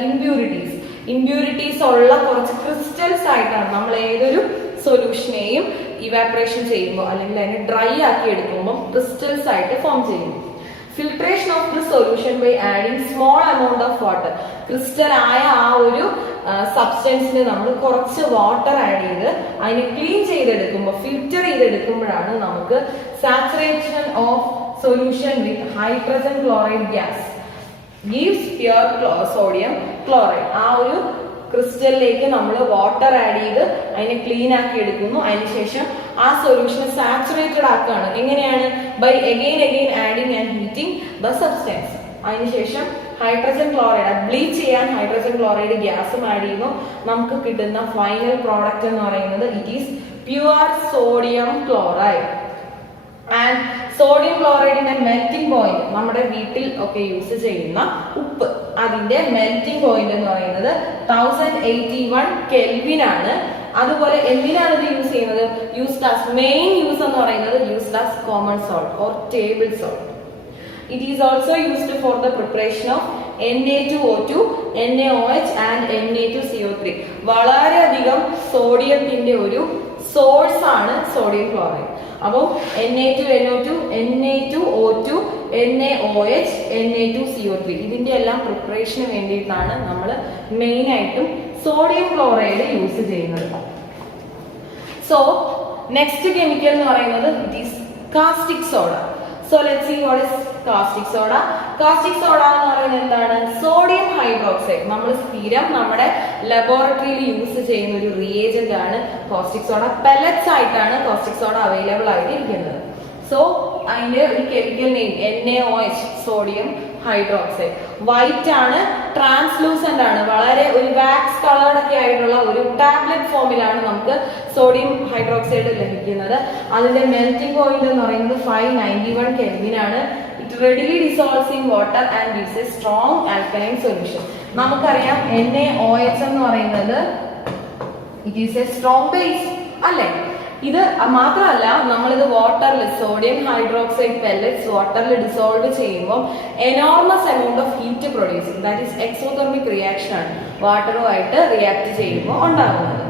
ഇമ്പ്യൂരിറ്റീസ് ഉള്ള കുറച്ച് ക്രിസ്റ്റൽസ് ആയിട്ടാണ് നമ്മൾ ഏതൊരു സൊല്യൂഷനെയും ഇവാപറേഷൻ ചെയ്യുമ്പോൾ അല്ലെങ്കിൽ അതിനെ ഡ്രൈ ആക്കി എടുക്കുമ്പോൾ ക്രിസ്റ്റൽസ് ആയിട്ട് ഫോം ചെയ്യുന്നു. Filtration of the solution by adding small amount of water. Crystal ആയ ആ ഒരു സബ്സ്റ്റൻസിന് നമ്മൾ കുറച്ച് വാട്ടർ ആഡ് ചെയ്ത് അതിനെ ക്ലീൻ ചെയ്തെടുക്കുമ്പോൾ, ഫിൽറ്റർ ചെയ്തെടുക്കുമ്പോഴാണ് നമുക്ക് saturation of solution with hydrogen chloride gas gives pure sodium chloride. ആ ഒരു ക്രിസ്റ്റലിലേക്ക് നമ്മൾ വാട്ടർ ആഡ് ചെയ്ത് അതിനെ ക്ലീൻ ആക്കി എടുക്കുന്നു. അതിനുശേഷം ആ സൊല്യൂഷനെ സാച്ചുറേറ്റഡ് ആക്കുകയാണ്. എങ്ങനെയാണ്? By again adding and heating the substance. അതിനുശേഷം ഹൈഡ്രജൻ ക്ലോറൈഡ്, ബ്ലീച്ച് ചെയ്യാൻ ഹൈഡ്രജൻ ക്ലോറൈഡ് ഗ്യാസും ആഡ് ചെയ്യുന്നു. നമുക്ക് കിട്ടുന്ന ഫൈനൽ പ്രോഡക്റ്റ് എന്ന് പറയുന്നത് it is pure sodium chloride. And sodium ക്ലോറൈഡിന്റെ മെൽറ്റിംഗ് പോയിന്റ്, നമ്മുടെ വീട്ടിൽ ഒക്കെ യൂസ് ചെയ്യുന്ന ഉപ്പ്, അതിന്റെ മെൽറ്റിംഗ് പോയിന്റ് എന്ന് പറയുന്നത് 1081 കെൽവിൻ ആണ്. അതുപോലെ എന്തിനാണ് ഇത് യൂസ് ചെയ്യുന്നത്? യൂസ്ഡ് ആസ് മെയിൻ യൂസ് എന്ന് പറയുന്നത് used as common salt or table salt. It is also used for the preparation of Na2O2, NaOH and Na2CO3. വളരെയധികം സോഡിയത്തിന്റെ ഒരു സോഴ്സ് ആണ് സോഡിയം ക്ലോറൈഡ്. അപ്പോൾ Na2NO2, Na2O2, NaOH, Na2CO3 ഇതിന്റെ എല്ലാം പ്രിപ്പറേഷന് വേണ്ടിയിട്ടാണ് നമ്മൾ മെയിൻ ആയിട്ടും സോഡിയം ക്ലോറൈഡ് യൂസ് ചെയ്യുന്നത്. സോ നെക്സ്റ്റ് കെമിക്കൽ എന്ന് പറയുന്നത് it is caustic soda. So let's see what is caustic soda. Caustic soda എന്ന് പറയുന്നത് എന്താണ്? Sodium hydroxide. നമ്മൾ സ്ഥിരം നമ്മുടെ ലബോറട്ടറിയിൽ യൂസ് ചെയ്യുന്ന ഒരു റിയേജന്റ് ആണ് caustic soda. പെല്ലറ്റ്സ് ആയിട്ടാണ് caustic soda അവൈലബിൾ ആയിട്ട് ഇരിക്കുന്നത്. സോ അതിന്റെ ഒരു chemical name NaOH, sodium hydroxide. White ആണ്, ട്രാൻസ്ലൂസന്റ് ആണ്, വളരെ ഒരു വാക്സ് കളർഡ് ഒക്കെ ആയിട്ടുള്ള ഒരു ടാബ്ലറ്റ് ഫോമിലാണ് നമുക്ക് സോഡിയം ഹൈഡ്രോക്സൈഡ് ലഭിക്കുന്നത്. അതിന്റെ മെൽറ്റിംഗ് പോയിന്റ് എന്ന് പറയുന്നത് 591 കെൽവിൻ ആണ്. It readily dissolves in water and gives a strong alkaline solution. നമുക്കറിയാം NaOH എന്ന് പറയുന്നത് it is a strong base അല്ലേ? ഇത് മാത്രമല്ല, നമ്മളിത് വാട്ടറിൽ സോഡിയം ഹൈഡ്രോക്സൈഡ് പെല്ലറ്റ്സ് വാട്ടറിൽ ഡിസോൾവ് ചെയ്യുമ്പോൾ enormous amount of heat produce ചെയ്യും. ദാറ്റ് ഈസ് എക്സോതെർമിക് റിയാക്ഷൻ ആണ് വാട്ടറുമായിട്ട് റിയാക്ട് ചെയ്യുമ്പോൾ ഉണ്ടാകുന്നത്.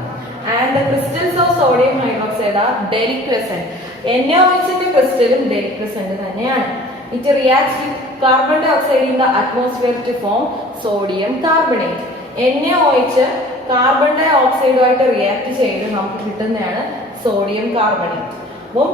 And the crystals of sodium hydroxide are deliquescent. NaOHന്റെ ക്രിസ്റ്റലും ഡെലിക്വസെന്റ് തന്നെയാണ്. It reacts with carbon dioxide in the atmosphere to form sodium carbonate. NaOH carbon ഡൈ ഓക്സൈഡുമായിട്ട് റിയാക്ട് ചെയ്ത് നമുക്ക് കിട്ടുന്നതാണ് സോഡിയം കാർബണേറ്റ്. അപ്പം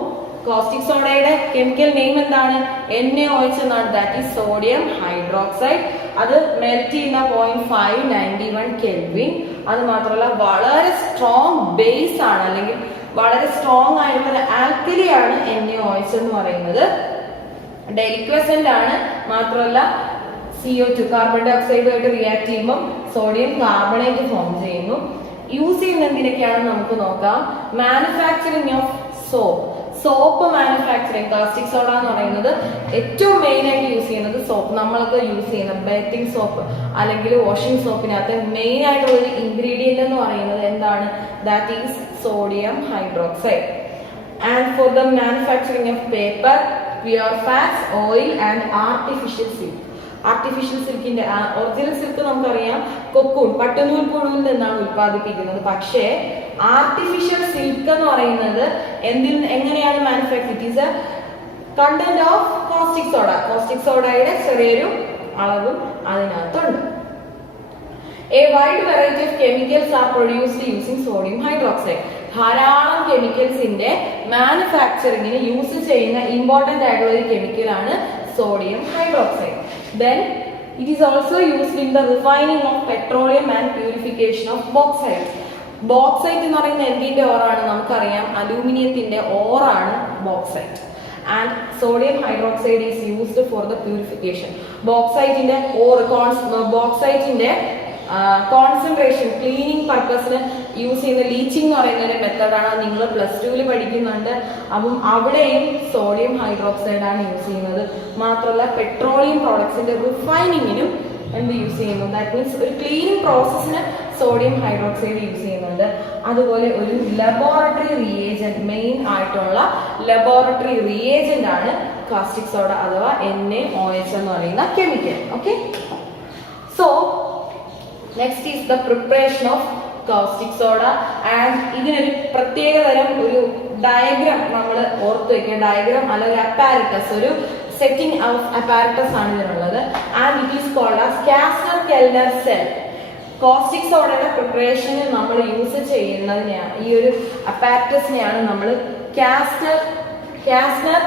കോസ്റ്റിക് സോഡയുടെ കെമിക്കൽ നെയിം എന്താണ്? NaOH എന്നാണ്. That is sodium hydroxide. അത് മെൽറ്റ് ചെയ്യുന്ന 591 കെൽവിൻ. അത് മാത്രമല്ല വളരെ സ്ട്രോങ് ബേസ് ആണ്, അല്ലെങ്കിൽ വളരെ സ്ട്രോങ് ആയിട്ടുള്ള ആൽക്കലി ആണ് NaOH എന്ന് പറയുന്നത്. ഡെലിക്വസെന്റ് ആണ്, മാത്രമല്ല CO2 കാർബൺ ഡൈ ഓക്സൈഡുമായിട്ട് റിയാക്ട് ചെയ്യുമ്പോൾ സോഡിയം കാർബണേറ്റ് ഫോം ചെയ്യുന്നു. യൂസ് ചെയ്യുന്ന എന്തിനൊക്കെയാണെന്ന് നമുക്ക് നോക്കാം. Manufacturing of soap manufacturing. Caustic soda എന്ന് പറയുന്നത് ഏറ്റവും മെയിൻ ആയിട്ട് യൂസ് ചെയ്യുന്നത് സോപ്പ്. നമ്മളൊക്കെ യൂസ് ചെയ്യുന്ന ബേത്തിങ് സോപ്പ് അല്ലെങ്കിൽ വാഷിംഗ് സോപ്പിനകത്ത് മെയിൻ ആയിട്ടുള്ള ഒരു ഇൻഗ്രീഡിയന്റ് എന്ന് പറയുന്നത് എന്താണ്? That is sodium hydroxide. And for the manufacturing of paper, pure fats, oil and artificial silk. Artificial സിൽക്കിന്റെ ഒറിജിനൽ സിൽക്ക് നമുക്കറിയാം കൊക്കൂൺ, പട്ടുനൂൽ പുഴുവിൽ നിന്നാണ് ഉത്പാദിപ്പിക്കുന്നത്. പക്ഷേ ആർട്ടിഫിഷ്യൽ സിൽക്ക് എന്ന് പറയുന്നത് എങ്ങനെയാണ് manufacture? It is a content of caustic soda. Caustic സോഡയുടെ ചെറിയൊരു അളവും അതിനകത്തുണ്ട്. A wide variety of chemicals are produced using sodium hydroxide. ധാരാളം കെമിക്കൽസിന്റെ മാനുഫാക്ചറിങ്ങിന് യൂസ് ചെയ്യുന്ന ഇമ്പോർട്ടന്റ് ആയിട്ടുള്ള ഒരു കെമിക്കൽ ആണ് sodium hydroxide. Then it is also used in the refining of petroleum and purification of bauxite. Bauxite എന്ന് പറയുന്ന എന്തിന്റെ ഓറാണ്? നമുക്കറിയാം അലൂമിനിയത്തിന്റെ ഓറാണ് bauxite. And sodium hydroxide is used for the purification. ബോക്സൈറ്റിന്റെ ബോക്സൈറ്റിന്റെ കോൺസെൻട്രേഷൻ ക്ലീനിങ് പർപ്പസിന് യൂസ് ചെയ്യുന്ന ലീച്ചിങ് എന്ന് പറയുന്ന ഒരു മെത്തഡാണ്. നിങ്ങൾ +2 പഠിക്കുന്നുണ്ട്. അപ്പം അവിടെയും സോഡിയം ഹൈഡ്രോക്സൈഡ് ആണ് യൂസ് ചെയ്യുന്നത്. മാത്രമല്ല പെട്രോളിയം പ്രോഡക്ട്സിന്റെ റിഫൈനിങ്ങിനും എന്ത് യൂസ് ചെയ്യുന്നു? ദാറ്റ് മീൻസ് ഒരു ക്ലീനിങ് പ്രോസസ്സിന് സോഡിയം ഹൈഡ്രോക്സൈഡ് യൂസ് ചെയ്യുന്നുണ്ട്. അതുപോലെ ഒരു ലബോറട്ടറി റിയേജന്റ്, മെയിൻ ആയിട്ടുള്ള ലബോറട്ടറി റിയേജന്റ് ആണ് കാസ്റ്റിക് സോഡ അഥവാ NaOH എന്ന് പറയുന്ന chemical. Okay, so next is the preparation of caustic soda. and ഇതിനൊരു പ്രത്യേക തരം ഒരു ഡയഗ്രാം നമ്മൾ ഓർത്ത് വെക്കുക. ഡയഗ്രാം അല്ല ഒരു അപ്പാരറ്റസ്, ഒരു സെറ്റിംഗ് ഓഫ് അപ്പാരറ്റസ് ആണ് ഇതിനുള്ളത്. And it is called as Castner Kellner cell. Caustic സോഡയുടെ പ്രിപ്പറേഷന് നമ്മൾ യൂസ് ചെയ്യുന്നതിനെയാണ് ഈ ഒരു അപ്പാരറ്റസിനെയാണ് നമ്മൾ കാസ്റ്റർ-കെൽനർ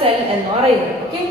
സെൽ എന്ന് പറയുന്നത്. ഓക്കെ,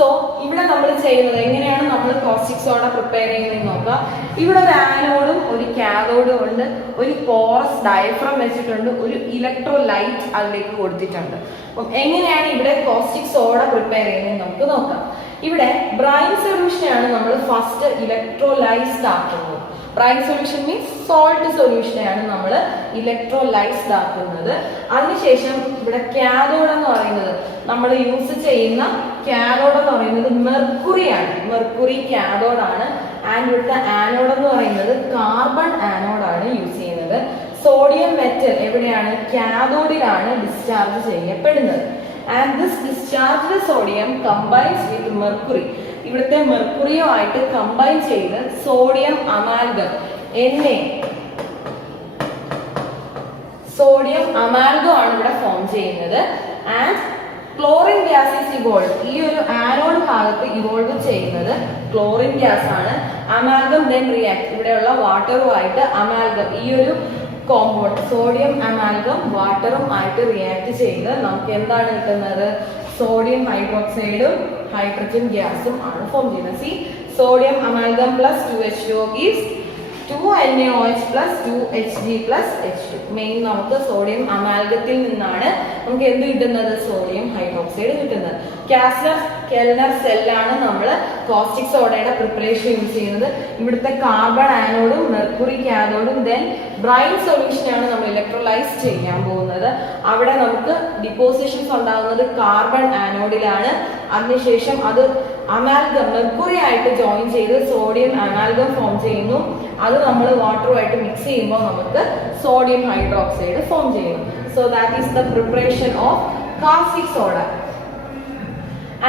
സോ ഇവിടെ നമ്മൾ ചെയ്യുന്നത് എങ്ങനെയാണ് നമ്മൾ കോസ്റ്റിക് സോഡ പ്രിപ്പയർ ചെയ്യുന്നത് നോക്കാം. ഇവിടെ ഒരു ആനോഡും ഒരു കാഥോഡും ഉണ്ട്, ഒരു പോറസ് ഡയഫ്രം വെച്ചിട്ടുണ്ട്, ഒരു ഇലക്ട്രോലൈറ്റ് അതിലേക്ക് കൊടുത്തിട്ടുണ്ട്. അപ്പം എങ്ങനെയാണ് ഇവിടെ കോസ്റ്റിക് സോഡ പ്രിപ്പയർ ചെയ്യുന്നത് നമുക്ക് നോക്കാം. ഇവിടെ ബ്രൈൻ സൊല്യൂഷനാണ് നമ്മൾ ഫസ്റ്റ് ഇലക്ട്രോലൈസ്ഡ് ആക്കുന്നത്. ബ്രൈൻ സൊല്യൂഷൻ മീൻസ് സോൾട്ട് സൊല്യൂഷനെയാണ് നമ്മൾ ഇലക്ട്രോലൈസ്ഡ് ആക്കുന്നത്. അതിനുശേഷം ഇവിടെ കാഥോഡ് എന്ന് പറയുന്നത് നമ്മൾ യൂസ് ചെയ്യുന്ന കാഥോഡ് എന്ന് പറയുന്നത് മെർക്കുറിയാണ്. മെർക്കുറി കാഥോഡാണ്. ആൻഡ് ഇവിടുത്തെ ആനോഡ് എന്ന് പറയുന്നത് കാർബൺ ആനോഡാണ് യൂസ് ചെയ്യുന്നത്. സോഡിയം മെറ്റൽ എവിടെയാണ്? കാഥോഡിലാണ് ഡിസ്ചാർജ് ചെയ്യപ്പെടുന്നത്. And this discharged sodium combines with mercury. ഇവിടുത്തെ മെർക്കുറിയുമായിട്ട് കമ്പൈൻ ചെയ്ത് സോഡിയം അമാൽഗം സോഡിയം അമാൽഗം ആണ് ഇവിടെ ഫോം ചെയ്യുന്നത്. And chlorine gas is evolve. ഈ ഒരു ആനോഡ് ഭാഗത്ത് ഇവോൾവ് ചെയ്യുന്നത് ക്ലോറിൻ ഗ്യാസ് ആണ്. Amalgam then react. ഇവിടെയുള്ള വാട്ടറുമായിട്ട് അമാൽഗം ഈ ഒരു കോമ്പൗണ്ട് സോഡിയം അമാൽഗം വാട്ടറും ആയിട്ട് റിയാക്ട് ചെയ്ത് നമുക്ക് എന്താണ് കിട്ടുന്നത്? സോഡിയം ഹൈഡ്രോക്സൈഡും ഹൈഡ്രജൻ ഗ്യാസും ആണ് ഫോം ചെയ്യുന്നത്. C sodium amalgam plus 2H2O gives 2NaOH plus 2Hg plus H2. Main നമുക്ക് സോഡിയം അമാൽഗത്തിൽ നിന്നാണ് നമുക്ക് എന്ത് കിട്ടുന്നത്? സോഡിയം ഹൈഡ്രോക്സൈഡ് കിട്ടുന്നത്. കെൽനർ സെല്ലാണ് നമ്മൾ കോസ്റ്റിക് സോഡയുടെ പ്രിപ്പറേഷൻ യൂസ് ചെയ്യുന്നത്. ഇവിടുത്തെ കാർബൺ ആനോഡും മെർക്കുറി കാഥോഡും ദെൻ ബ്രൈൻ സൊല്യൂഷനാണ് നമ്മൾ ഇലക്ട്രോലൈസ് ചെയ്യാൻ പോകുന്നത്. അവിടെ നമുക്ക് ഡിപ്പോസിഷൻസ് ഉണ്ടാകുന്നത് കാർബൺ ആനോഡിലാണ്. അതിനുശേഷം അത് അമാൽഗം മെർക്കുറി ആയിട്ട് ജോയിൻ ചെയ്ത് സോഡിയം അമാൽഗം ഫോം ചെയ്യുന്നു. അത് നമ്മൾ വാട്ടറുമായിട്ട് മിക്സ് ചെയ്യുമ്പോൾ നമുക്ക് സോഡിയം ഹൈഡ്രോക്സൈഡ് ഫോം ചെയ്യുന്നു. So that is the preparation of caustic soda.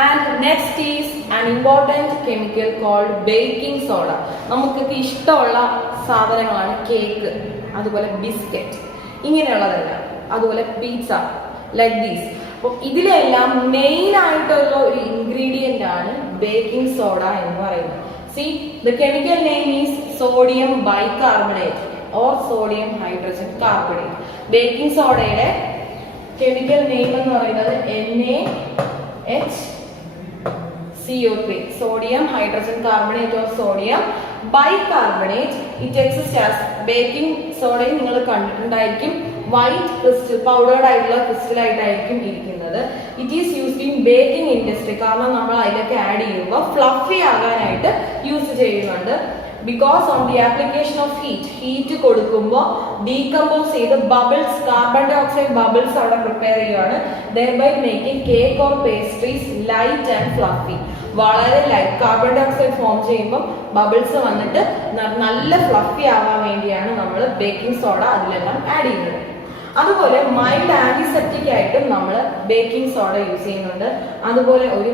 And next is an important chemical called baking soda. നമുക്കൊക്കെ ഇഷ്ടമുള്ള സാധനങ്ങളാണ് കേക്ക്, അതുപോലെ ബിസ്ക്കറ്റ്, ഇങ്ങനെയുള്ളതെല്ലാം, അതുപോലെ പിസ്സ, ലൈക്ക് ദീസ്. അപ്പോൾ ഇതിലെല്ലാം മെയിൻ ആയിട്ടുള്ള ഒരു ഇൻഗ്രീഡിയന്റ് ആണ് ബേക്കിംഗ് സോഡ എന്ന് പറയുന്നത്. See, the chemical name is sodium bicarbonate or sodium hydrogen carbonate. Baking സോഡയുടെ കെമിക്കൽ നെയിം എന്ന് പറയുന്നത് NaHCO3, sodium hydrogen carbonate or sodium bicarbonate. It exists as baking സോഡയും നിങ്ങൾ കണ്ടിട്ടുണ്ടായിരിക്കും. വൈറ്റ് ക്രിസ്റ്റൽ പൗഡേർഡ് ആയിട്ടുള്ള ക്രിസ്റ്റൽ ആയിട്ടായിരിക്കും ഇരിക്കുന്നത്. It is used in baking industry. കാരണം നമ്മൾ അതിലൊക്കെ ആഡ് ചെയ്യുമ്പോൾ ഫ്ലഫി ആകാനായിട്ട് യൂസ് ചെയ്യുന്നുണ്ട്. Because on the application of heat കൊടുക്കുമ്പോൾ ഡീകമ്പോസ് ചെയ്ത് bubbles, carbon dioxide bubbles അവിടെ പ്രിപ്പയർ ചെയ്യുകയാണ്. Thereby making cake or pastries light and fluffy. വളരെ light carbon dioxide form ചെയ്യുമ്പോൾ ബബിൾസ് വന്നിട്ട് നല്ല ഫ്ലഫി ആവാൻ വേണ്ടിയാണ് നമ്മൾ ബേക്കിംഗ് സോഡ അതിലെല്ലാം ആഡ് ചെയ്യുന്നത്. അതുപോലെ മൈൽഡ് ആന്റിസെപ്റ്റിക് ആയിട്ടും നമ്മൾ ബേക്കിംഗ് സോഡ യൂസ് ചെയ്യുന്നുണ്ട്. അതുപോലെ ഒരു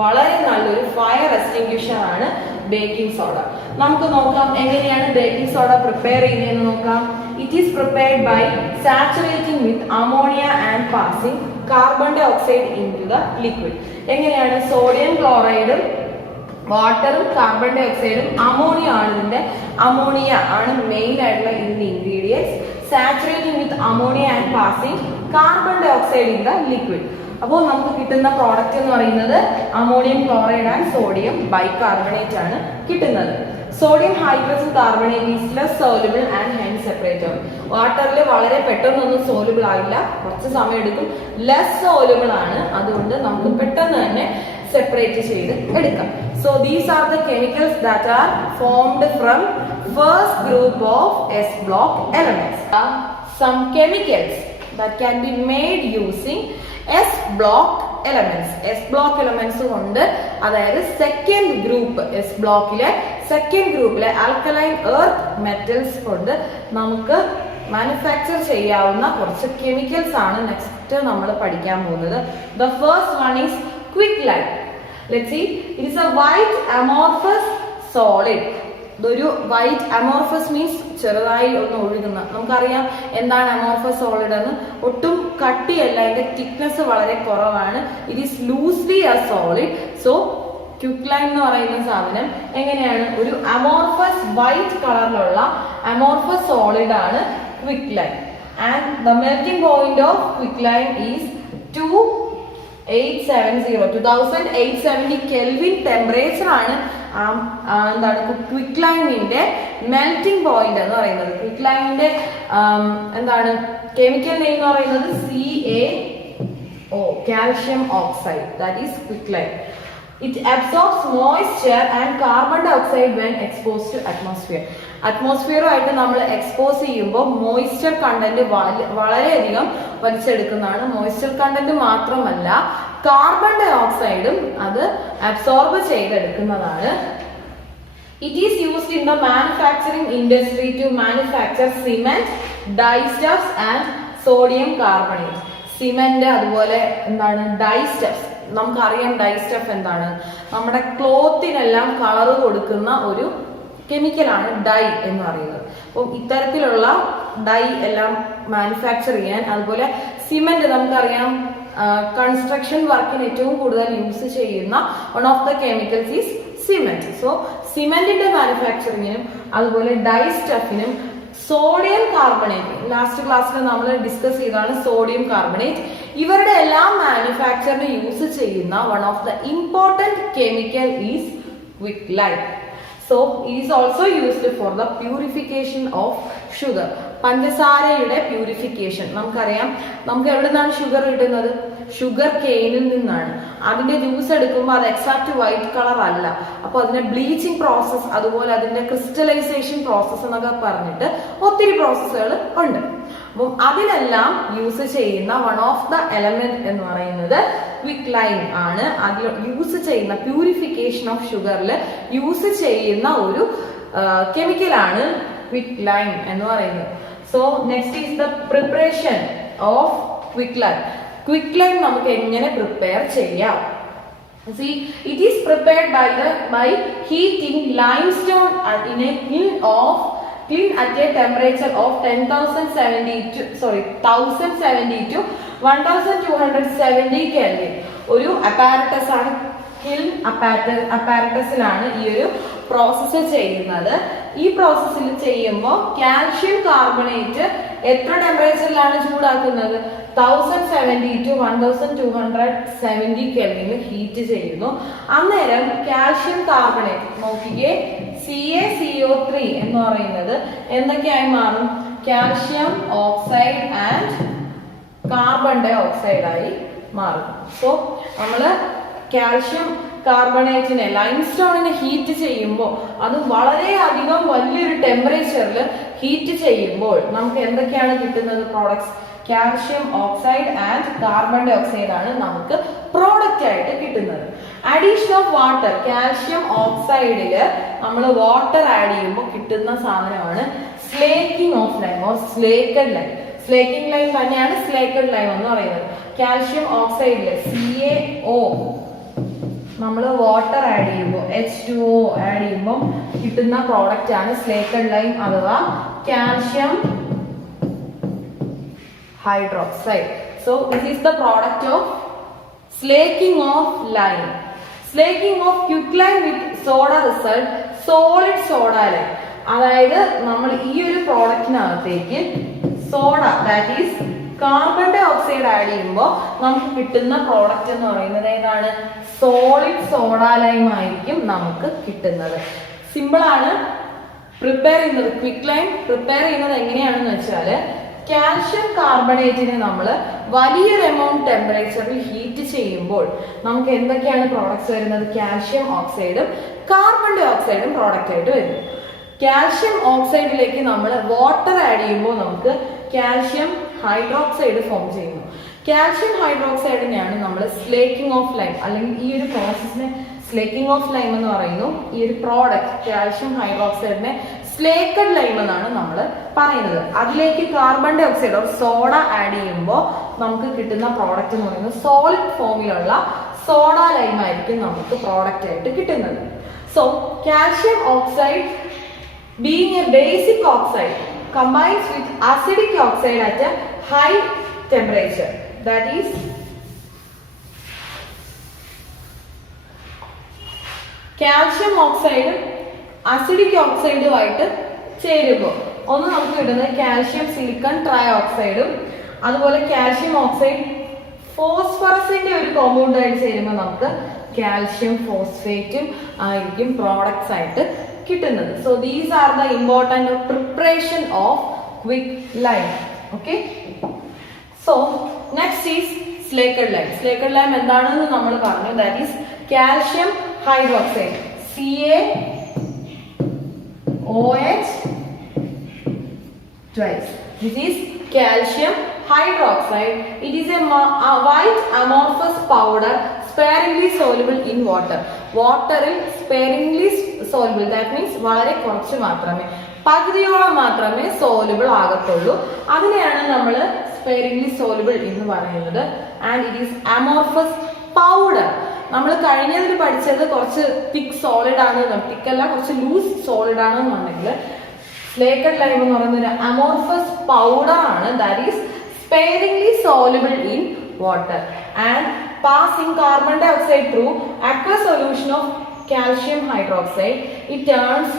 വളരെ നല്ലൊരു ഫയർ എക്സ്റ്റിംഗ്വിഷർ ആണ് ബേക്കിംഗ് സോഡ. നമുക്ക് നോക്കാം എങ്ങനെയാണ് ബേക്കിംഗ് സോഡ പ്രിപ്പയർ ചെയ്യുന്നതെന്ന് നോക്കാം. It is prepared by saturating with ammonia and passing carbon dioxide into the liquid. എങ്ങനെയാണ്? സോഡിയം ക്ലോറൈഡും വാട്ടറും കാർബൺ ഡൈ ഓക്സൈഡും അമോണിയ ആണ് ഇതിന്റെ. അമോണിയ ആണ് മെയിൻ ആയിട്ടുള്ള ഇതിന്റെ ingredients. Saturating with ammonia and passing carbon dioxide in the liquid. അപ്പോൾ നമുക്ക് കിട്ടുന്ന പ്രോഡക്റ്റ് എന്ന് പറയുന്നത് ammonium chloride and sodium bicarbonate ആണ് കിട്ടുന്നത്. Sodium hydrogen carbonate is less soluble and hence separable. വാട്ടറിൽ വളരെ പെട്ടെന്നൊന്നും സോലുബിൾ ആകില്ല, കുറച്ച് സമയം എടുക്കും. ലെസ് സോലുബിൾ ആണ്, അതുകൊണ്ട് നമുക്ക് പെട്ടെന്ന് തന്നെ സെപ്പറേറ്റ് ചെയ്ത് എടുക്കാം. So these are the chemicals that are formed from first group of S block elements. Some chemicals that can be made using S block elements. S block elements കൊണ്ട്, അതായത് second group S ബ്ലോക്കിലെ second ഗ്രൂപ്പിലെ alkaline earth metals കൊണ്ട് നമുക്ക് manufacture ചെയ്യാവുന്ന കുറച്ച് chemicals ആണ് next നമ്മൾ പഠിക്കാൻ പോകുന്നത്. The first one is quicklime. Let's see, it is a white amorphous solid. ഒരു വൈറ്റ് അമോർഫസ് മീൻസ് ചെറുതായി ഒന്ന് ഒഴുകുന്ന. നമുക്കറിയാം എന്താണ് അമോർഫസ് സോളിഡ് എന്ന്. ഒട്ടും കട്ടിയല്ല, അതിന്റെ തിക്നെസ് വളരെ കുറവാണ്. It is loosely a solid. So quicklime എന്ന് പറയുന്ന സാധനം എങ്ങനെയാണ്? ഒരു അമോർഫസ് വൈറ്റ് കളറിലുള്ള അമോർഫസ് സോളിഡ് ആണ് quicklime. And the melting point of quicklime is 2 2870 kelvin temperature ആണ് എന്താണ് ക്വിക്ക് ലൈമിന്റെ മെൽറ്റിംഗ് പോയിന്റ് എന്ന് പറയുന്നത്. ക്വിക്ക് ലൈമിന്റെ എന്താണ് കെമിക്കൽ നെയിം എന്ന് പറയുന്നത് CaO, calcium oxide, that is quick lime. It absorbs moisture and carbon dioxide when exposed to atmosphere. അറ്റ്മോസ്ഫിയറുമായിട്ട് നമ്മൾ expose ചെയ്യുമ്പോൾ moisture content വളരെയധികം വലിച്ചെടുക്കുന്നതാണ്. മോയ്സ്ചർ കണ്ടന്റ് മാത്രമല്ല കാർബൺ ഡൈ ഓക്സൈഡും അത് absorb ചെയ്തെടുക്കുന്നതാണ്. It is used in the manufacturing industry to manufacture cement, dyestuffs and sodium carbonate. Cement അതുപോലെ എന്താണ് ഡൈസ്റ്റഫ്സ്, നമുക്കറിയാം ഡൈസ്റ്റഫ് എന്താണ്, നമ്മുടെ ക്ലോത്തിനെല്ലാം കളർ കൊടുക്കുന്ന ഒരു കെമിക്കലാണ് ഡൈ എന്ന് പറയുന്നത്. അപ്പം ഇത്തരത്തിലുള്ള ഡൈ എല്ലാം മാനുഫാക്ചർ ചെയ്യാൻ, അതുപോലെ സിമെന്റ് നമുക്കറിയാം കൺസ്ട്രക്ഷൻ വർക്കിന് ഏറ്റവും കൂടുതൽ യൂസ് ചെയ്യുന്ന one of the chemicals is cement. So സിമെന്റിന്റെ മാനുഫാക്ചറിങ്ങിനും അതുപോലെ ഡൈ സ്റ്റഫിനും സോഡിയം കാർബണേറ്റ്, ലാസ്റ്റ് ക്ലാസ്സിൽ നമ്മൾ ഡിസ്കസ് ചെയ്തതാണ് സോഡിയം കാർബണേറ്റ്, ഇവരുടെ എല്ലാം മാനുഫാക്ചറിന് യൂസ് ചെയ്യുന്ന one of the important chemical is quicklime. So it is also used for the purification of sugar. പഞ്ചസാരയുടെ പ്യൂരിഫിക്കേഷൻ. നമുക്കറിയാം നമുക്ക് എവിടെ നിന്നാണ് ഷുഗർ കിട്ടുന്നത്? ഷുഗർ കെയിനിൽ നിന്നാണ്. അതിന്റെ ജ്യൂസ് എടുക്കുമ്പോൾ അത് എക്സാക്ട് വൈറ്റ് കളർ അല്ല. അപ്പൊ അതിന്റെ ബ്ലീച്ചിങ് പ്രോസസ്, അതുപോലെ അതിന്റെ ക്രിസ്റ്റലൈസേഷൻ പ്രോസസ് എന്നൊക്കെ പറഞ്ഞിട്ട് ഒത്തിരി പ്രോസസ്സുകൾ ഉണ്ട്. അപ്പം അതിനെല്ലാം യൂസ് ചെയ്യുന്ന വൺ ഓഫ് ദ എലമെന്റ് എന്ന് പറയുന്നത് ക്വിക്ക് ലൈം ആണ്. അതിൽ യൂസ് ചെയ്യുന്ന പ്യൂരിഫിക്കേഷൻ ഓഫ് ഷുഗറിൽ യൂസ് ചെയ്യുന്ന ഒരു കെമിക്കലാണ് ക്വിക്ക് ലൈം എന്ന് പറയുന്നത്. So next is the preparation of quick lime. Quick lime നമുക്ക് എങ്ങനെ പ്രിപ്പയർ ചെയ്യാം? See, it is prepared by heating limestone in a kiln at a temperature of 1070 to 1270 Kelvin. ഒരു apparatus ആണ്, kiln അപ്പാരറ്റസിലാണ് ഈ ഒരു process ചെയ്യുന്നത്. ഈ പ്രോസസ്സിൽ ചെയ്യുമ്പോൾ കാൽഷ്യം കാർബണേറ്റ് എത്ര ടെമ്പറേച്ചറിലാണ് ചൂടാക്കുന്നത്? 1070 to 1270 കെൽവിനിൽ ഹീറ്റ് ചെയ്യുന്നു. അന്നേരം കാൽഷ്യം കാർബണേറ്റ് നോക്കിക്കേ, CaCO3 എന്ന് പറയുന്നത് എന്തൊക്കെയായി മാറും? കാൽഷ്യം ഓക്സൈഡ് ആൻഡ് കാർബൺ ഡൈ ഓക്സൈഡായി മാറും. സോ നമ്മള് കാൽഷ്യം കാർബണേറ്റിനെ, ലൈംസ്റ്റോണിനെ ഹീറ്റ് ചെയ്യുമ്പോൾ, അത് വളരെയധികം വലിയൊരു ടെമ്പറേച്ചറിൽ ഹീറ്റ് ചെയ്യുമ്പോൾ നമുക്ക് എന്തൊക്കെയാണ് കിട്ടുന്നത്? Products. Calcium oxide and carbon dioxide ആണ് നമുക്ക് പ്രോഡക്റ്റ് ആയിട്ട് കിട്ടുന്നത്. അഡീഷൻ ഓഫ് വാട്ടർ, കാൽഷ്യം ഓക്സൈഡില് നമ്മൾ വാട്ടർ ആഡ് ചെയ്യുമ്പോൾ കിട്ടുന്ന സാധനമാണ് slaking of lime or slaked lime. Slaking lime തന്നെയാണ് സ്ലേക്കഡ് ലൈം എന്ന് പറയുന്നത്. കാൽഷ്യം ഓക്സൈഡില് CaO നമ്മൾ വാട്ടർ ആഡ് ചെയ്യുമ്പോൾ, H2O ആഡ് ചെയ്യുമ്പോൾ കിട്ടുന്ന പ്രോഡക്റ്റ് ആണ് സ്ലേക്കഡ് ലൈം അഥവാ calcium hydroxide. So this is the product of slaking of lime. Slaking of quicklime with soda result solid soda lime. അതായത് നമ്മൾ ഈ ഒരു പ്രോഡക്റ്റിനകത്തേക്ക് soda, that is carbon dioxide add ചെയ്യുമ്പോൾ നമുക്ക് കിട്ടുന്ന പ്രോഡക്റ്റ് എന്ന് പറയുന്നത് ഏതാണ്? സോളിഡ് സോഡ ലൈം ആയിരിക്കും നമുക്ക് കിട്ടുന്നത്. സിമ്പിൾ ആണ് പ്രിപ്പയർ ചെയ്യുന്നത്. ക്വിക്ക് ലൈം പ്രിപ്പയർ ചെയ്യുന്നത് എങ്ങനെയാണെന്ന് വെച്ചാൽ, കാൽഷ്യം കാർബണേറ്റിനെ നമ്മൾ വലിയൊരു എമൗണ്ട് ടെമ്പറേച്ചറിൽ ഹീറ്റ് ചെയ്യുമ്പോൾ നമുക്ക് എന്തൊക്കെയാണ് പ്രോഡക്ട്സ് വരുന്നത്? കാൽഷ്യം ഓക്സൈഡും കാർബൺ ഡൈ ഓക്സൈഡും പ്രോഡക്റ്റ് ആയിട്ട് വരുന്നു. കാൽഷ്യം ഓക്സൈഡിലേക്ക് നമ്മൾ വാട്ടർ ആഡ് ചെയ്യുമ്പോൾ നമുക്ക് കാൽഷ്യം ഹൈഡ്രോക്സൈഡ് ഫോം ചെയ്യുന്നു. കാൽഷ്യം ഹൈഡ്രോക്സൈഡിനെയാണ് നമ്മൾ സ്ലേക്കിംഗ് ഓഫ് ലൈം, അല്ലെങ്കിൽ ഈ ഒരു പ്രോസസ്സിനെ സ്ലേക്കിംഗ് ഓഫ് ലൈം എന്ന് പറയുന്നു. ഈ ഒരു പ്രോഡക്റ്റ് കാൽഷ്യം ഹൈഡ്രോക്സൈഡിനെ സ്ലേക്കഡ് ലൈം എന്നാണ് നമ്മൾ പറയുന്നത്. അതിലേക്ക് carbon dioxide or soda add ചെയ്യുമ്പോൾ നമുക്ക് കിട്ടുന്ന പ്രോഡക്റ്റ് എന്ന് പറയുന്നത് സോളിഡ് ഫോമിലുള്ള സോഡ ലൈം ആയിരിക്കും നമുക്ക് പ്രോഡക്റ്റ് ആയിട്ട് കിട്ടുന്നത്. So calcium oxide being a basic oxide combines with acidic oxide at a high temperature, that is calcium oxide acidic ഓക്സൈഡുമായിട്ട് ചേരുമ്പോൾ ഒന്ന് നമുക്ക് കിട്ടുന്നത് കാൽഷ്യം സിലിക്കൺ ട്രൈ ഓക്സൈഡും അതുപോലെ കാൽഷ്യം ഓക്സൈഡ് ഫോസ്ഫറസിന്റെ ഒരു കോമ്പൗണ്ട് ആയിട്ട് ചേരുമ്പോൾ നമുക്ക് കാൽഷ്യം ഫോസ്ഫേറ്റും ആയിരിക്കും പ്രോഡക്ട്സ് ആയിട്ട് കിട്ടുന്നത്. So these are the important preparation of quick lime. Okay, so next is slaked lime. Slaked lime എന്താണെന്ന് നമ്മൾ പറഞ്ഞു. That is calcium hydroxide, CaOH twice. This is calcium hydroxide. It is a white amorphous powder sparingly soluble in water. വാട്ടറിൽ sparingly soluble, that means വളരെ കുറച്ച് മാത്രമേ, പകുതിയോളം മാത്രമേ soluble ആകത്തുള്ളൂ. അതിനെയാണ് നമ്മൾ sparingly soluble എന്ന് പറയുന്നത്. And it is amorphous powder. നമ്മൾ കഴിഞ്ഞതിൽ പഠിച്ചത് കുറച്ച് തിക്ക് സോളിഡ് ആണ്, തിക്ക് അല്ല, കുറച്ച് ലൂസ് സോളിഡ് ആണെന്നുണ്ടെങ്കിൽ സ്ലേക്കഡ് ലൈം എന്ന് പറയുന്ന ഒരു അമോർഫസ് പൗഡർ ആണ്. That is sparingly soluble in water and passing carbon dioxide through aqueous solution of calcium hydroxide, it turns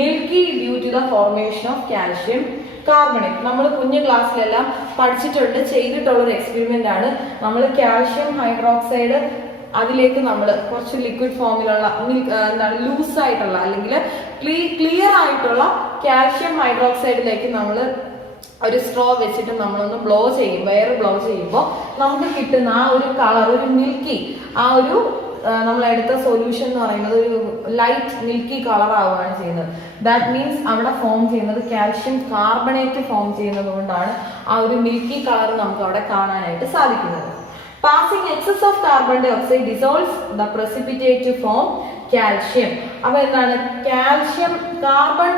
milky due to the formation of calcium carbonate. നമ്മൾ കുഞ്ഞു ക്ലാസ്സിലെല്ലാം പഠിച്ചിട്ടുണ്ട്, ചെയ്തിട്ടുള്ള ഒരു experiment ആണ്. നമ്മൾ കാൽഷ്യം ഹൈഡ്രോക്സൈഡ് അതിലേക്ക് നമ്മൾ കുറച്ച് ലിക്വിഡ് ഫോമിലുള്ള എന്താണ് ലൂസ് ആയിട്ടുള്ള അല്ലെങ്കിൽ ക്ലിയർ ആയിട്ടുള്ള കാൽഷ്യം ഹൈഡ്രോക്സൈഡിലേക്ക് നമ്മൾ ഒരു സ്ട്രോ വെച്ചിട്ട് നമ്മളൊന്ന് ബ്ലോ ചെയ്യുമ്പോൾ, എയർ ബ്ലോ ചെയ്യുമ്പോൾ നമുക്ക് കിട്ടുന്ന ആ ഒരു കളർ, ഒരു മിൽക്കി, ആ ഒരു നമ്മൾ എടുത്ത സൊല്യൂഷൻ എന്ന് പറയുന്നത് ഒരു ലൈറ്റ് മിൽക്കി കളർ ആവുകയാണ് ചെയ്യുന്നത്. ദാറ്റ് മീൻസ് അവിടെ ഫോം ചെയ്യുന്നത് കാൽഷ്യം കാർബണേറ്റ് ഫോം ചെയ്യുന്നത് കൊണ്ടാണ് ആ ഒരു മിൽക്കി കളർ നമുക്ക് അവിടെ കാണാനായിട്ട് സാധിക്കുന്നത്. Passing excess of carbon dioxide dissolves the precipitate to form calcium. അപ്പോൾ എന്താണ് കാൽഷ്യം കാർബൺ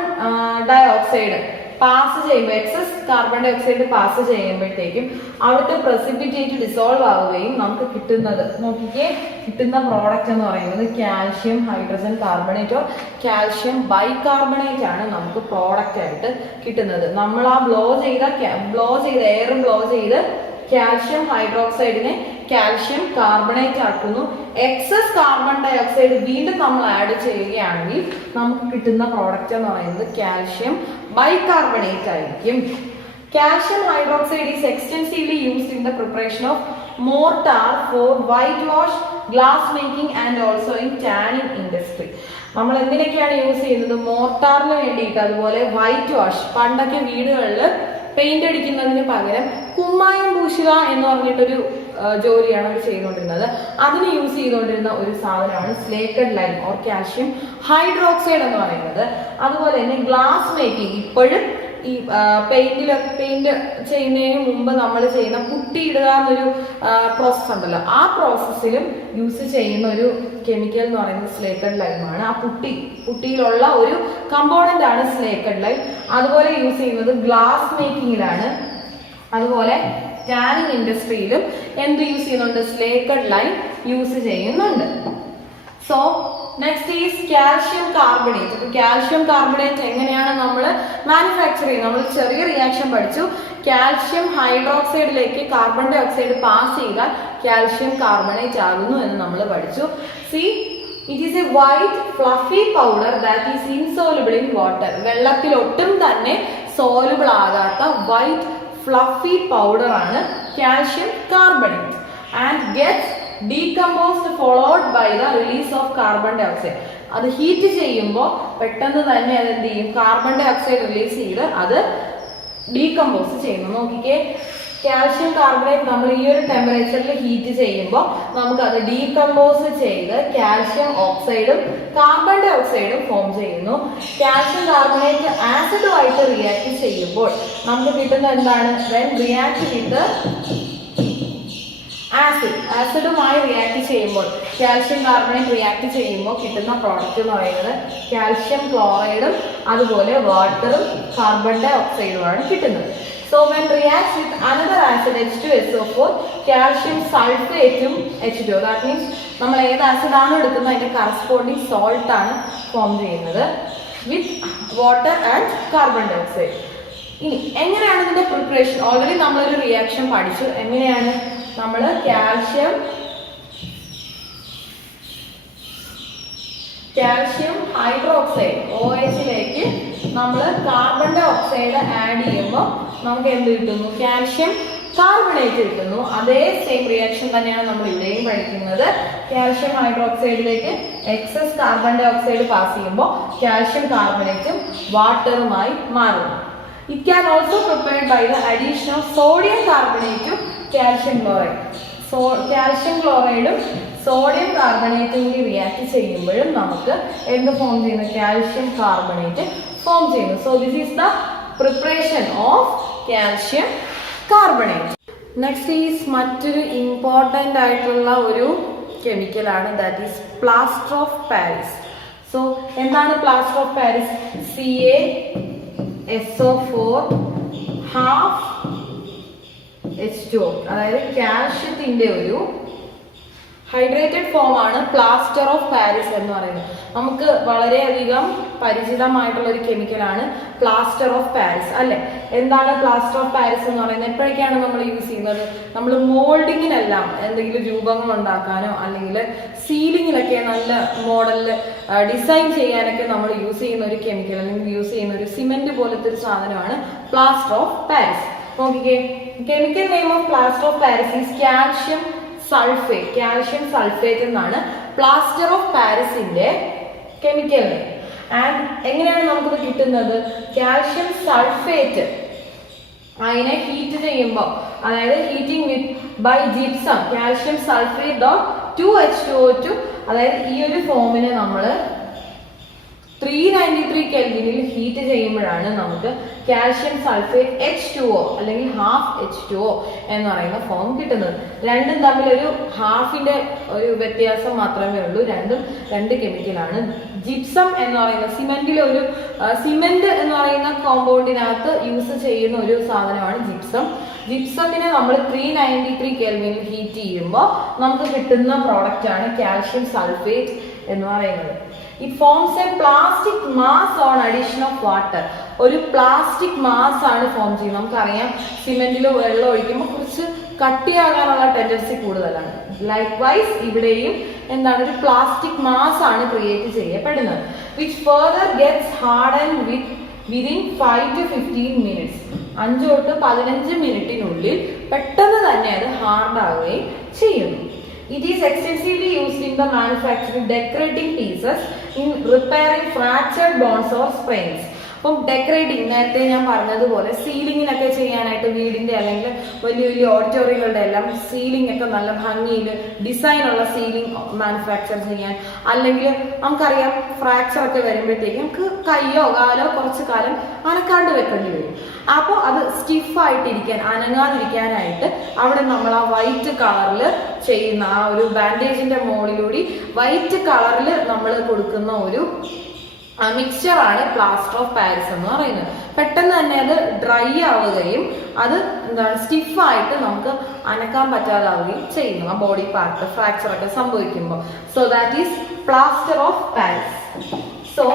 ഡയോക്സൈഡ് പാസ് ചെയ്യുമ്പോൾ, എക്സസ് കാർബൺ ഡയോക്സൈഡ് പാസ് ചെയ്യുമ്പോഴത്തേക്കും അവിടുത്തെ പ്രസിപ്പിറ്റേറ്റ് ഡിസോൾവ് ആവുകയും നമുക്ക് കിട്ടുന്നത്, നോക്കിക്കേ, കിട്ടുന്ന പ്രോഡക്റ്റ് എന്ന് പറയുന്നത് calcium hydrogen carbonate or calcium bicarbonate ആണ് നമുക്ക് പ്രോഡക്റ്റ് ആയിട്ട് കിട്ടുന്നത്. നമ്മൾ ആ ബ്ലോ ചെയ്ത എയർ ബ്ലോ ചെയ്ത് കാൽഷ്യം ഹൈഡ്രോക്സൈഡിനെ കാൽഷ്യം കാർബണേറ്റ് ആക്കുന്നു. എക്സസ് കാർബൺ ഡയോക്സൈഡ് വീണ്ടും നമ്മൾ ആഡ് ചെയ്യുകയാണെങ്കിൽ നമുക്ക് കിട്ടുന്ന പ്രോഡക്റ്റ് എന്ന് പറയുന്നത് കാൽഷ്യം ബൈകാർബണേറ്റ് ആയിരിക്കും. Calcium hydroxide is extensively used in the preparation of mortar for white wash, glass making and also in tanning industry. നമ്മൾ എന്തിനൊക്കെയാണ് യൂസ് ചെയ്യുന്നത്? മോർട്ടാറിന് വേണ്ടിയിട്ട്, അതുപോലെ വൈറ്റ് വാഷ്, പണ്ടൊക്കെ വീടുകളിൽ പെയിന്റ് അടിക്കുന്നതിന് പകരം കുമ്മായം പൂശുക എന്ന് പറഞ്ഞിട്ടൊരു ജോലിയാണ് അവർ ചെയ്തുകൊണ്ടിരുന്നത്. അതിന് യൂസ് ചെയ്തുകൊണ്ടിരുന്ന ഒരു സാധനമാണ് slaked lime or calcium hydroxide എന്ന് പറയുന്നത്. അതുപോലെ തന്നെ ഗ്ലാസ് മേക്കിംഗ്, ഇപ്പോഴും ഈ പെയിന്റ് ചെയ്യുന്നതിന് മുമ്പ് നമ്മൾ ചെയ്യുന്ന പുട്ടിയിടുക എന്നൊരു പ്രോസസ്സ് ഉണ്ടല്ലോ, ആ പ്രോസസ്സിലും യൂസ് ചെയ്യുന്ന ഒരു കെമിക്കൽ എന്ന് പറയുന്നത് സ്ലേക്കഡ് ലൈമാണ്. ആ പുട്ടിയിലുള്ള ഒരു കമ്പോണന്റ് ആണ് സ്ലേക്കഡ് ലൈം. അതുപോലെ യൂസ് ചെയ്യുന്നത് ഗ്ലാസ് മേക്കിങ്ങിലാണ്. അതുപോലെ ടാനിങ് ഇൻഡസ്ട്രിയിലും എന്ത് യൂസ് ചെയ്യുന്നുണ്ട്? സ്ലേക്കഡ് ലൈം യൂസ് ചെയ്യുന്നുണ്ട്. So next is calcium carbonate. അപ്പൊ കാൽഷ്യം കാർബണേറ്റ് എങ്ങനെയാണ് നമ്മൾ മാനുഫാക്ചർ ചെയ്യുന്നത്? നമ്മൾ ചെറിയ റിയാക്ഷൻ പഠിച്ചു. കാൽഷ്യം ഹൈഡ്രോക്സൈഡിലേക്ക് കാർബൺ ഡൈ ഓക്സൈഡ് പാസ് ചെയ്താൽ കാൽഷ്യം കാർബണേറ്റ് ആകുന്നു എന്ന് നമ്മൾ പഠിച്ചു. See, it is a white fluffy powder that is insoluble in water. വെള്ളത്തിൽ ഒട്ടും തന്നെ സോലുബിൾ ആകാത്ത വൈറ്റ് ഫ്ലഫി പൗഡർ ആണ് calcium carbonate and gets decomposed followed by the release of carbon dioxide. അത് ഹീറ്റ് ചെയ്യുമ്പോൾ പെട്ടെന്ന് തന്നെ അത് എന്ത് ചെയ്യും? കാർബൺ ഡൈ ഓക്സൈഡ് റിലീസ് ചെയ്ത് അത് ഡീകമ്പോസ് ചെയ്യുന്നു. നോക്കിക്കേ, കാൽഷ്യം കാർബണേറ്റ് നമ്മൾ ഈ ഒരു ടെമ്പറേച്ചറിൽ ഹീറ്റ് ചെയ്യുമ്പോൾ നമുക്ക് അത് ഡീകമ്പോസ് ചെയ്ത് കാൽഷ്യം ഓക്സൈഡും കാർബൺ ഡൈ ഓക്സൈഡും ഫോം ചെയ്യുന്നു. കാൽഷ്യം കാർബണേറ്റ് ആസിഡുമായിട്ട് റിയാക്ട് ചെയ്യുമ്പോൾ നമുക്ക് കിട്ടുന്ന എന്താണ്? when react with ആസിഡുമായി റിയാക്ട് ചെയ്യുമ്പോൾ, കാൽഷ്യം കാർബണേറ്റ് റിയാക്ട് ചെയ്യുമ്പോൾ കിട്ടുന്ന പ്രോഡക്റ്റ് എന്ന് പറയുന്നത് കാൽഷ്യം ക്ലോറൈഡും അതുപോലെ വാട്ടറും കാർബൺ ഡൈ ഓക്സൈഡുമാണ് കിട്ടുന്നത്. So when react with another acid H2SO4, calcium സൾഫേറ്റും H2O, ദാറ്റ് മീൻസ് നമ്മൾ ഏത് ആസിഡാണോ എടുക്കുന്നത് അതിന്റെ കറസ്പോണ്ടിങ് സോൾട്ട് ആണ് ഫോം ചെയ്യുന്നത് with water and carbon dioxide. ഇനി എങ്ങനെയാണ് ഇതിന്റെ പ്രിപ്പറേഷൻ? ഓൾറെഡി നമ്മളൊരു റിയാക്ഷൻ പഠിച്ചു. എങ്ങനെയാണ് നമ്മൾ കാൽഷ്യം ഹൈഡ്രോക്സൈഡ് OH നമ്മൾ കാർബൺ ഡൈ ഓക്സൈഡ് ആഡ് ചെയ്യുമ്പോൾ നമുക്ക് എന്ത് കിട്ടുന്നു? കാൽഷ്യം കാർബണേറ്റ് കിട്ടുന്നു. അതേ സെയിം റിയാക്ഷൻ തന്നെയാണ് നമ്മൾ ഇവിടെയും പഠിക്കുന്നത്. കാൽഷ്യം ഹൈഡ്രോക്സൈഡിലേക്ക് excess carbon dioxide pass ചെയ്യുമ്പോൾ കാൽഷ്യം കാർബണേറ്റും വാട്ടറുമായി മാറുന്നു. It can also prepared by the addition of sodium carbonate to calcium chloride. So calcium chloride sodium carbonate കൂടി റിയാക്ട് ചെയ്യുമ്പോഴും നമുക്ക് എന്ത് ഫോം ചെയ്യുന്നു? കാൽഷ്യം കാർബണേറ്റ് ഫോം ചെയ്യുന്നു. So this is the preparation of calcium carbonate. Next is മറ്റൊരു important ആയിട്ടുള്ള ഒരു കെമിക്കലാണ്, that is plaster of Paris. So എന്താണ് plaster of Paris? CaSO4 half H2O, അതായത് കാൽഷ്യത്തിന്റെ ഒരു ഹൈഡ്രേറ്റഡ് ഫോം ആണ് പ്ലാസ്റ്റർ ഓഫ് പാരീസ് എന്ന് പറയുന്നത്. നമുക്ക് വളരെയധികം പരിചിതമായിട്ടുള്ള ഒരു കെമിക്കലാണ് പ്ലാസ്റ്റർ ഓഫ് പാരീസ് അല്ലെ. എന്താണ് പ്ലാസ്റ്റർ ഓഫ് പാരീസ് എന്ന് പറയുന്നത്? എപ്പോഴൊക്കെയാണ് നമ്മൾ യൂസ് ചെയ്യുന്നത്? നമ്മൾ മോൾഡിങ്ങിനെല്ലാം എന്തെങ്കിലും രൂപങ്ങൾ ഉണ്ടാക്കാനോ അല്ലെങ്കിൽ സീലിങ്ങിലൊക്കെ നല്ല മോഡലിൽ ഡിസൈൻ ചെയ്യാനൊക്കെ നമ്മൾ യൂസ് ചെയ്യുന്ന ഒരു കെമിക്കൽ അല്ലെങ്കിൽ യൂസ് ചെയ്യുന്ന ഒരു സിമെന്റ് പോലത്തെ ഒരു സാധനമാണ് പ്ലാസ്റ്റർ ഓഫ് പാരീസ്. നോക്കിക്കേ, chemical name of plaster of Paris is calcium sulphate. Calcium sulphate എന്നാണ് പ്ലാസ്റ്റർ ഓഫ് പാരീസിന്റെ കെമിക്കൽ നെയിം. ആൻഡ് എങ്ങനെയാണ് നമുക്കിത് കിട്ടുന്നത്? കാൽഷ്യം സൾഫേറ്റ് അതിനെ ഹീറ്റ് ചെയ്യുമ്പോൾ, അതായത് heating with by gypsum calcium sulphate dot 2H2O2, അതായത് ഈ ഒരു ഫോമിനെ നമ്മൾ 393 കെൽവിനിൽ ഹീറ്റ് ചെയ്യുമ്പോഴാണ് നമുക്ക് കാൽഷ്യം സൾഫേറ്റ് H2O അല്ലെങ്കിൽ ഹാഫ് H2O എന്ന് പറയുന്ന ഫോം കിട്ടുന്നത്. രണ്ടും തമ്മിൽ ഒരു ഹാഫിന്റെ ഒരു വ്യത്യാസം മാത്രമേ ഉള്ളൂ. രണ്ടും രണ്ട് കെമിക്കലാണ്. ജിപ്സം എന്ന് പറയുന്ന സിമെന്റിലെ ഒരു സിമെന്റ് എന്ന് പറയുന്ന കോമ്പൗണ്ടിനകത്ത് യൂസ് ചെയ്യുന്ന ഒരു സാധനമാണ് ജിപ്സം. ജിപ്സത്തിനെ നമ്മൾ 393 കെൽവിനിൽ ഹീറ്റ് ചെയ്യുമ്പോൾ നമുക്ക് കിട്ടുന്ന പ്രോഡക്റ്റ് ആണ് കാൽഷ്യം സൾഫേറ്റ് എന്ന് പറയുന്നത്. It forms a plastic mass on addition of water. ഒരു പ്ലാസ്റ്റിക് മാസ് ആണ് ഫോം ചെയ്യുന്നത്. നമുക്കറിയാം സിമെന്റിൽ വെള്ളം ഒഴിക്കുമ്പോൾ കുറച്ച് കട്ടിയാകാനുള്ള ടെൻഡൻസി കൂടുതലാണ്. ലൈക്ക്വൈസ് ഇവിടെയും എന്താണ് ഒരു പ്ലാസ്റ്റിക് മാസ് ആണ് ക്രിയേറ്റ് ചെയ്യപ്പെടുന്നത്. which further gets hardened within 5 to 15 minutes. 5 തൊട്ട് 15 മിനിറ്റിനുള്ളിൽ പെട്ടെന്ന് തന്നെ അത് ഹാർഡ് ആവുകയും ചെയ്യുന്നു. It is extensively used in the manufacturing decorating pieces, in repairing fractured bones or sprains. അപ്പം ഡെക്കറേറ്റിംഗ് നേരത്തെ ഞാൻ പറഞ്ഞതുപോലെ സീലിങ്ങിനൊക്കെ ചെയ്യാനായിട്ട് വീടിന്റെ അല്ലെങ്കിൽ വലിയ വലിയ ഓഡിറ്റോറിയങ്ങളുടെ എല്ലാം സീലിംഗ് ഒക്കെ നല്ല ഭംഗിയിൽ ഡിസൈനുള്ള സീലിംഗ് മാനുഫാക്ചർ ചെയ്യാൻ, അല്ലെങ്കിൽ നമുക്കറിയാം ഫ്രാക്ചർ ഒക്കെ വരുമ്പോഴത്തേക്കും നമുക്ക് കയ്യോ കാലോ കുറച്ച് കാലം അനക്കാണ്ട് വെക്കേണ്ടി വരും. അപ്പോൾ അത് സ്റ്റിഫായിട്ടിരിക്കാൻ, അനങ്ങാതിരിക്കാനായിട്ട് അവിടെ നമ്മൾ ആ വൈറ്റ് കളറിൽ ചെയ്യുന്ന ആ ഒരു ബാൻഡേജിന്റെ മുകളിലൂടെ വൈറ്റ് കളറിൽ നമ്മൾ കൊടുക്കുന്ന ഒരു മിക്സ്ചർ ആണ് പ്ലാസ്റ്റർ ഓഫ് പാരീസ് എന്ന് പറയുന്നത്. പെട്ടെന്ന് തന്നെ അത് ഡ്രൈ ആവുകയും അത് എന്താണ് സ്റ്റിഫായിട്ട് നമുക്ക് അനക്കാൻ പറ്റാതാവുകയും ചെയ്യുന്നു ആ ബോഡി പാർട്ട് ഫ്രാക്ചർ ഒക്കെ സംഭവിക്കുമ്പോൾ. So that is plaster of Paris. So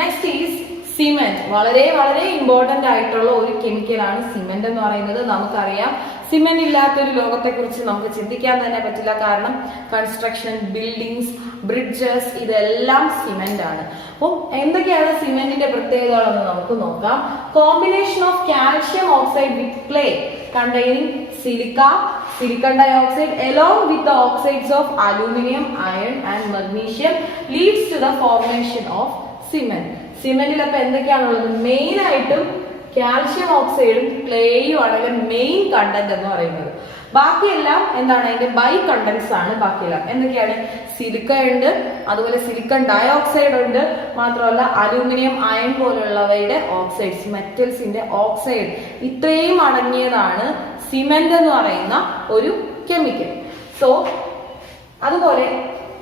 next is cement. വളരെ വളരെ ഇമ്പോർട്ടന്റ് ആയിട്ടുള്ള ഒരു കെമിക്കലാണ് സിമെന്റ് എന്ന് പറയുന്നത്. നമുക്കറിയാം സിമെന്റ് ഇല്ലാത്തൊരു ലോകത്തെ കുറിച്ച് നമുക്ക് ചിന്തിക്കാൻ തന്നെ പറ്റില്ല. കാരണം കൺസ്ട്രക്ഷൻ, ബിൽഡിങ്സ്, ബ്രിഡ്ജസ് ഇതെല്ലാം സിമെന്റ് ആണ്. അപ്പം എന്തൊക്കെയാണ് സിമെന്റിന്റെ പ്രത്യേകതകളെന്ന് നമുക്ക് നോക്കാം. Combination of calcium oxide with clay containing silica, silicon dioxide along with the oxides of aluminum, iron and magnesium leads to the formation of cement. സിമെന്റിൽ അപ്പൊ എന്തൊക്കെയാണുള്ളത്? മെയിൻ ആയിട്ടും കാൽഷ്യം ഓക്സൈഡും ക്ലേയും ആണ് main content എന്ന് പറയുന്നത്. ബാക്കിയെല്ലാം എന്താണ്? അതിന്റെ ബൈ കണ്ടന്റ്സ് ആണ്. ബാക്കിയെല്ലാം എന്തൊക്കെയാണ്? സിലിക്ക ഉണ്ട്, അതുപോലെ സിലിക്കൺ ഡയോക്സൈഡ് ഉണ്ട്, മാത്രമല്ല അലൂമിനിയം, അയൺ പോലുള്ളവയുടെ ഓക്സൈഡ്സ്, മെറ്റൽസിന്റെ ഓക്സൈഡ്, ഇത്രയും അടങ്ങിയതാണ് സിമെന്റ് എന്ന് പറയുന്ന ഒരു കെമിക്കൽ. സോ അതുപോലെ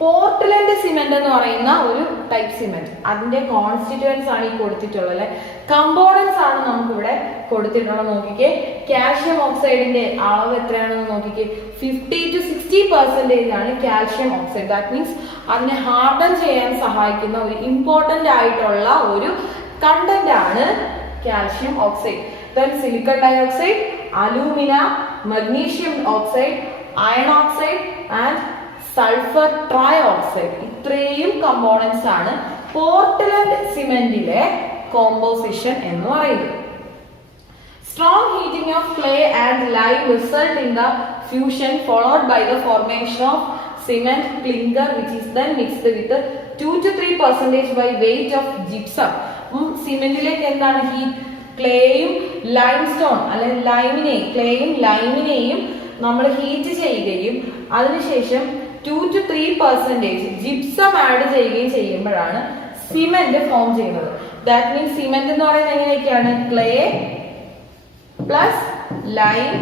പോർട്ട്ലൻഡ് സിമെന്റ് എന്ന് പറയുന്ന ഒരു ടൈപ്പ് സിമെന്റ്, അതിന്റെ കോൺസ്റ്റിറ്റ്യൂവൻസ് ആണ് ഈ കൊടുത്തിട്ടുള്ളത് അല്ലെ, കമ്പോണൻസ് ആണ് നമുക്കിവിടെ കൊടുത്തിട്ടുള്ളത്. നോക്കിക്കേ, കാൽഷ്യം ഓക്സൈഡിന്റെ അളവ് എത്രയാണെന്ന് നോക്കിക്കേ, 50 to 60% ആണ് കാൽഷ്യം ഓക്സൈഡ്. ദാറ്റ് മീൻസ് അതിനെ ഹാർഡൻ ചെയ്യാൻ സഹായിക്കുന്ന ഒരു ഇമ്പോർട്ടന്റ് ആയിട്ടുള്ള ഒരു കണ്ടന്റ് ആണ് calcium oxide. Then silicon dioxide, alumina, magnesium oxide, iron oxide and sulphur trioxide, ഇത്രയും കമ്പോണൻസ് ആണ് പോർട്ട്ലൻഡ് സിമെന്റിലെ കോമ്പോസിഷൻ എന്ന് പറയുന്നത്. Strong heating of clay and lime result in the fusion followed by the formation of cement clinker which is then mixed with 2 to 3% by weight of gypsum. സിമെന്റിലേക്ക് എന്താണ് ക്ലേയും limestone അല്ലെങ്കിൽ ക്ലേയും ലൈമിനെയും നമ്മൾ heat ചെയ്യുകയും അതിനുശേഷം 2 to 3% gypsum add ചെയ്യുകയും ചെയ്യുമ്പോഴാണ് cement form ചെയ്യുന്നത്. That means cement എന്ന് പറയുന്നത് എങ്ങനെയൊക്കെയാണ്? ക്ലേ പ്ലസ് ലൈം,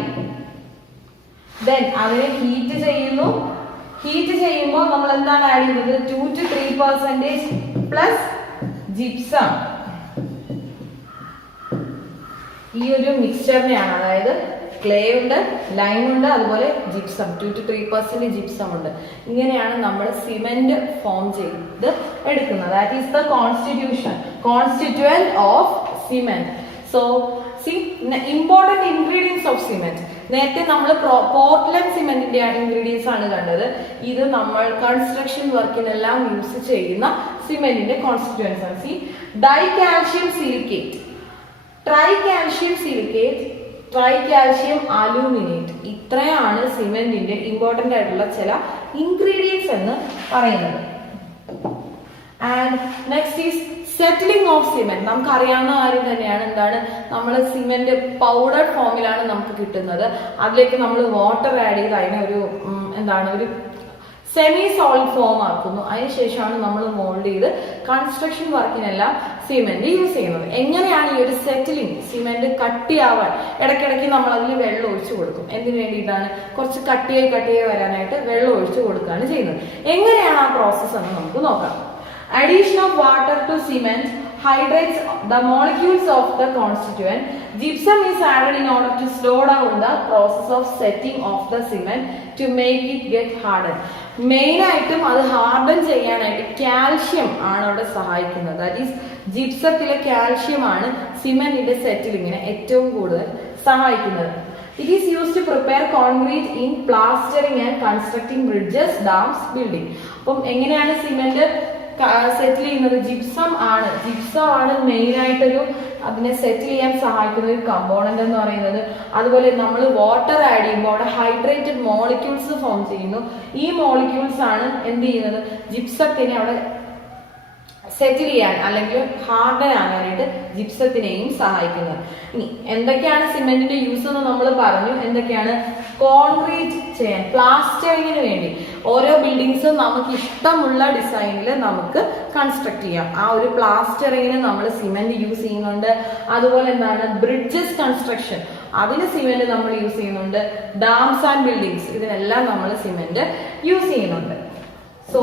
ദെൻ അതിനെ ഹീറ്റ് ചെയ്യുന്നു. ഹീറ്റ് ചെയ്യുമ്പോൾ നമ്മൾ എന്താണ് ആഡ് ചെയ്യുന്നത്? 2 to 3% പ്ലസ് ജിപ്സം. ഈ ഒരു മിക്സ്ചറിനെയാണ്, അതായത് ക്ലേ ഉണ്ട്, ലൈം ഉണ്ട്, അതുപോലെ ജിപ്സം 2 to 3% ജിപ്സം ഉണ്ട്. ഇങ്ങനെയാണ് നമ്മൾ സിമെന്റ് ഫോം ചെയ്ത് എടുക്കുന്നത്. That is the constituent of cement. So important ingredients of cement. നേരത്തെ നമ്മൾ പോർട്ട്ലൻഡ് സിമെന്റിന്റെ ഇൻഗ്രീഡിയൻസ് ആണ് കണ്ടത്. ഇത് നമ്മൾ കൺസ്ട്രക്ഷൻ വർക്കിനെല്ലാം യൂസ് ചെയ്യുന്ന സിമെന്റിന്റെ കോൺസ്റ്റിറ്റ്യൂവൻസ് ആണ്. ഡൈകാൽഷ്യം സിലിക്കേറ്റ്, ട്രൈകാൽഷ്യം സിലിക്കേറ്റ്, ട്രൈകാൽഷ്യം അലൂമിനേറ്റ്. ഇത്രയാണ് സിമെന്റിന്റെ ഇമ്പോർട്ടന്റ് ആയിട്ടുള്ള ചില ഇൻഗ്രീഡിയൻസ് എന്ന് പറയുന്നത്. And next is settling of cement. നമുക്ക് അറിയാവുന്ന കാര്യം തന്നെയാണ്. എന്താണ്? നമ്മൾ സിമെന്റ് പൗഡർ ഫോമിലാണ് നമുക്ക് കിട്ടുന്നത്. അതിലേക്ക് നമ്മൾ വാട്ടർ ആഡ് ചെയ്ത് അതിനെ ഒരു സെമി സോളിഡ് ഫോം ആക്കുന്നു. അതിനുശേഷമാണ് നമ്മൾ മോൾഡ് ചെയ്ത് കൺസ്ട്രക്ഷൻ വർക്കിനെല്ലാം സിമെന്റ് യൂസ് ചെയ്യുന്നത്. എങ്ങനെയാണ് ഈ ഒരു സെറ്റിലിംഗ്? സിമെന്റ് കട്ടിയാവാൻ ഇടയ്ക്കിടയ്ക്ക് നമ്മൾ അതിൽ വെള്ളം ഒഴിച്ചു കൊടുക്കും. എന്തിനു വേണ്ടിയിട്ടാണ്? കുറച്ച് കട്ടിയായി വരാനായിട്ട് വെള്ളം ഒഴിച്ചു കൊടുക്കുകയാണ് ചെയ്യുന്നത്. എങ്ങനെയാണ് ആ പ്രോസസ്സ് എന്ന് നമുക്ക് നോക്കാം. Addition of water to cement hydrates the molecules of the constituent. Gypsum is added in order to slow down the process of setting of the cement to make it get hardened. Main ആയിട്ടും അത് harden ചെയ്യാനായിട്ട് calcium ആണ് അവിടെ സഹായിക്കുന്നത്. That is ജിപ്സത്തിലെ calcium ആണ് സിമെന്റിന്റെ സെറ്റിലിങ്ങിനെ ഏറ്റവും കൂടുതൽ സഹായിക്കുന്നത്. It is used to prepare concrete in plastering and constructing bridges, dams, building. അപ്പം എങ്ങനെയാണ് സിമെന്റ് സെറ്റിൽ ചെയ്യുന്നത്? ജിപ്സം ആണ് മെയിൻ ആയിട്ടൊരു അതിനെ സെറ്റിൽ ചെയ്യാൻ സഹായിക്കുന്ന ഒരു കമ്പോണന്റ് എന്ന് പറയുന്നത്. അതുപോലെ നമ്മൾ വാട്ടർ ആഡ് ചെയ്യുമ്പോൾ അവിടെ ഹൈഡ്രേറ്റഡ് മോളിക്യൂൾസ് ഫോം ചെയ്യുന്നു. ഈ മോളിക്യൂൾസ് ആണ് എന്ത് ചെയ്യുന്നത്? ജിപ്സത്തിനെ അവിടെ സെറ്റിൽ ചെയ്യാൻ അല്ലെങ്കിൽ ഹാർഡൻ ആകാനായിട്ട് ജിപ്സത്തിനെയും സഹായിക്കുന്നത്. ഇനി എന്തൊക്കെയാണ് സിമെന്റിന്റെ യൂസ് എന്ന് നമ്മൾ പറഞ്ഞു. എന്തൊക്കെയാണ്? കോൺക്രീറ്റ് ചെയ്യാൻ, പ്ലാസ്റ്ററിങ്ങിന് വേണ്ടി. ഓരോ ബിൽഡിങ്സും നമുക്ക് ഇഷ്ടമുള്ള ഡിസൈനിൽ നമുക്ക് കൺസ്ട്രക്ട് ചെയ്യാം. ആ ഒരു പ്ലാസ്റ്ററിങ്ങിന് നമ്മൾ സിമെന്റ് യൂസ് ചെയ്യുന്നുണ്ട്. അതുപോലെ എന്താണ്? ബ്രിഡ്ജസ് കൺസ്ട്രക്ഷൻ, അതിന് സിമെന്റ് നമ്മൾ യൂസ് ചെയ്യുന്നുണ്ട്. ഡാംസ് ആൻഡ് ബിൽഡിങ്സ്, ഇതിനെല്ലാം നമ്മൾ സിമെന്റ് യൂസ് ചെയ്യുന്നുണ്ട്. സോ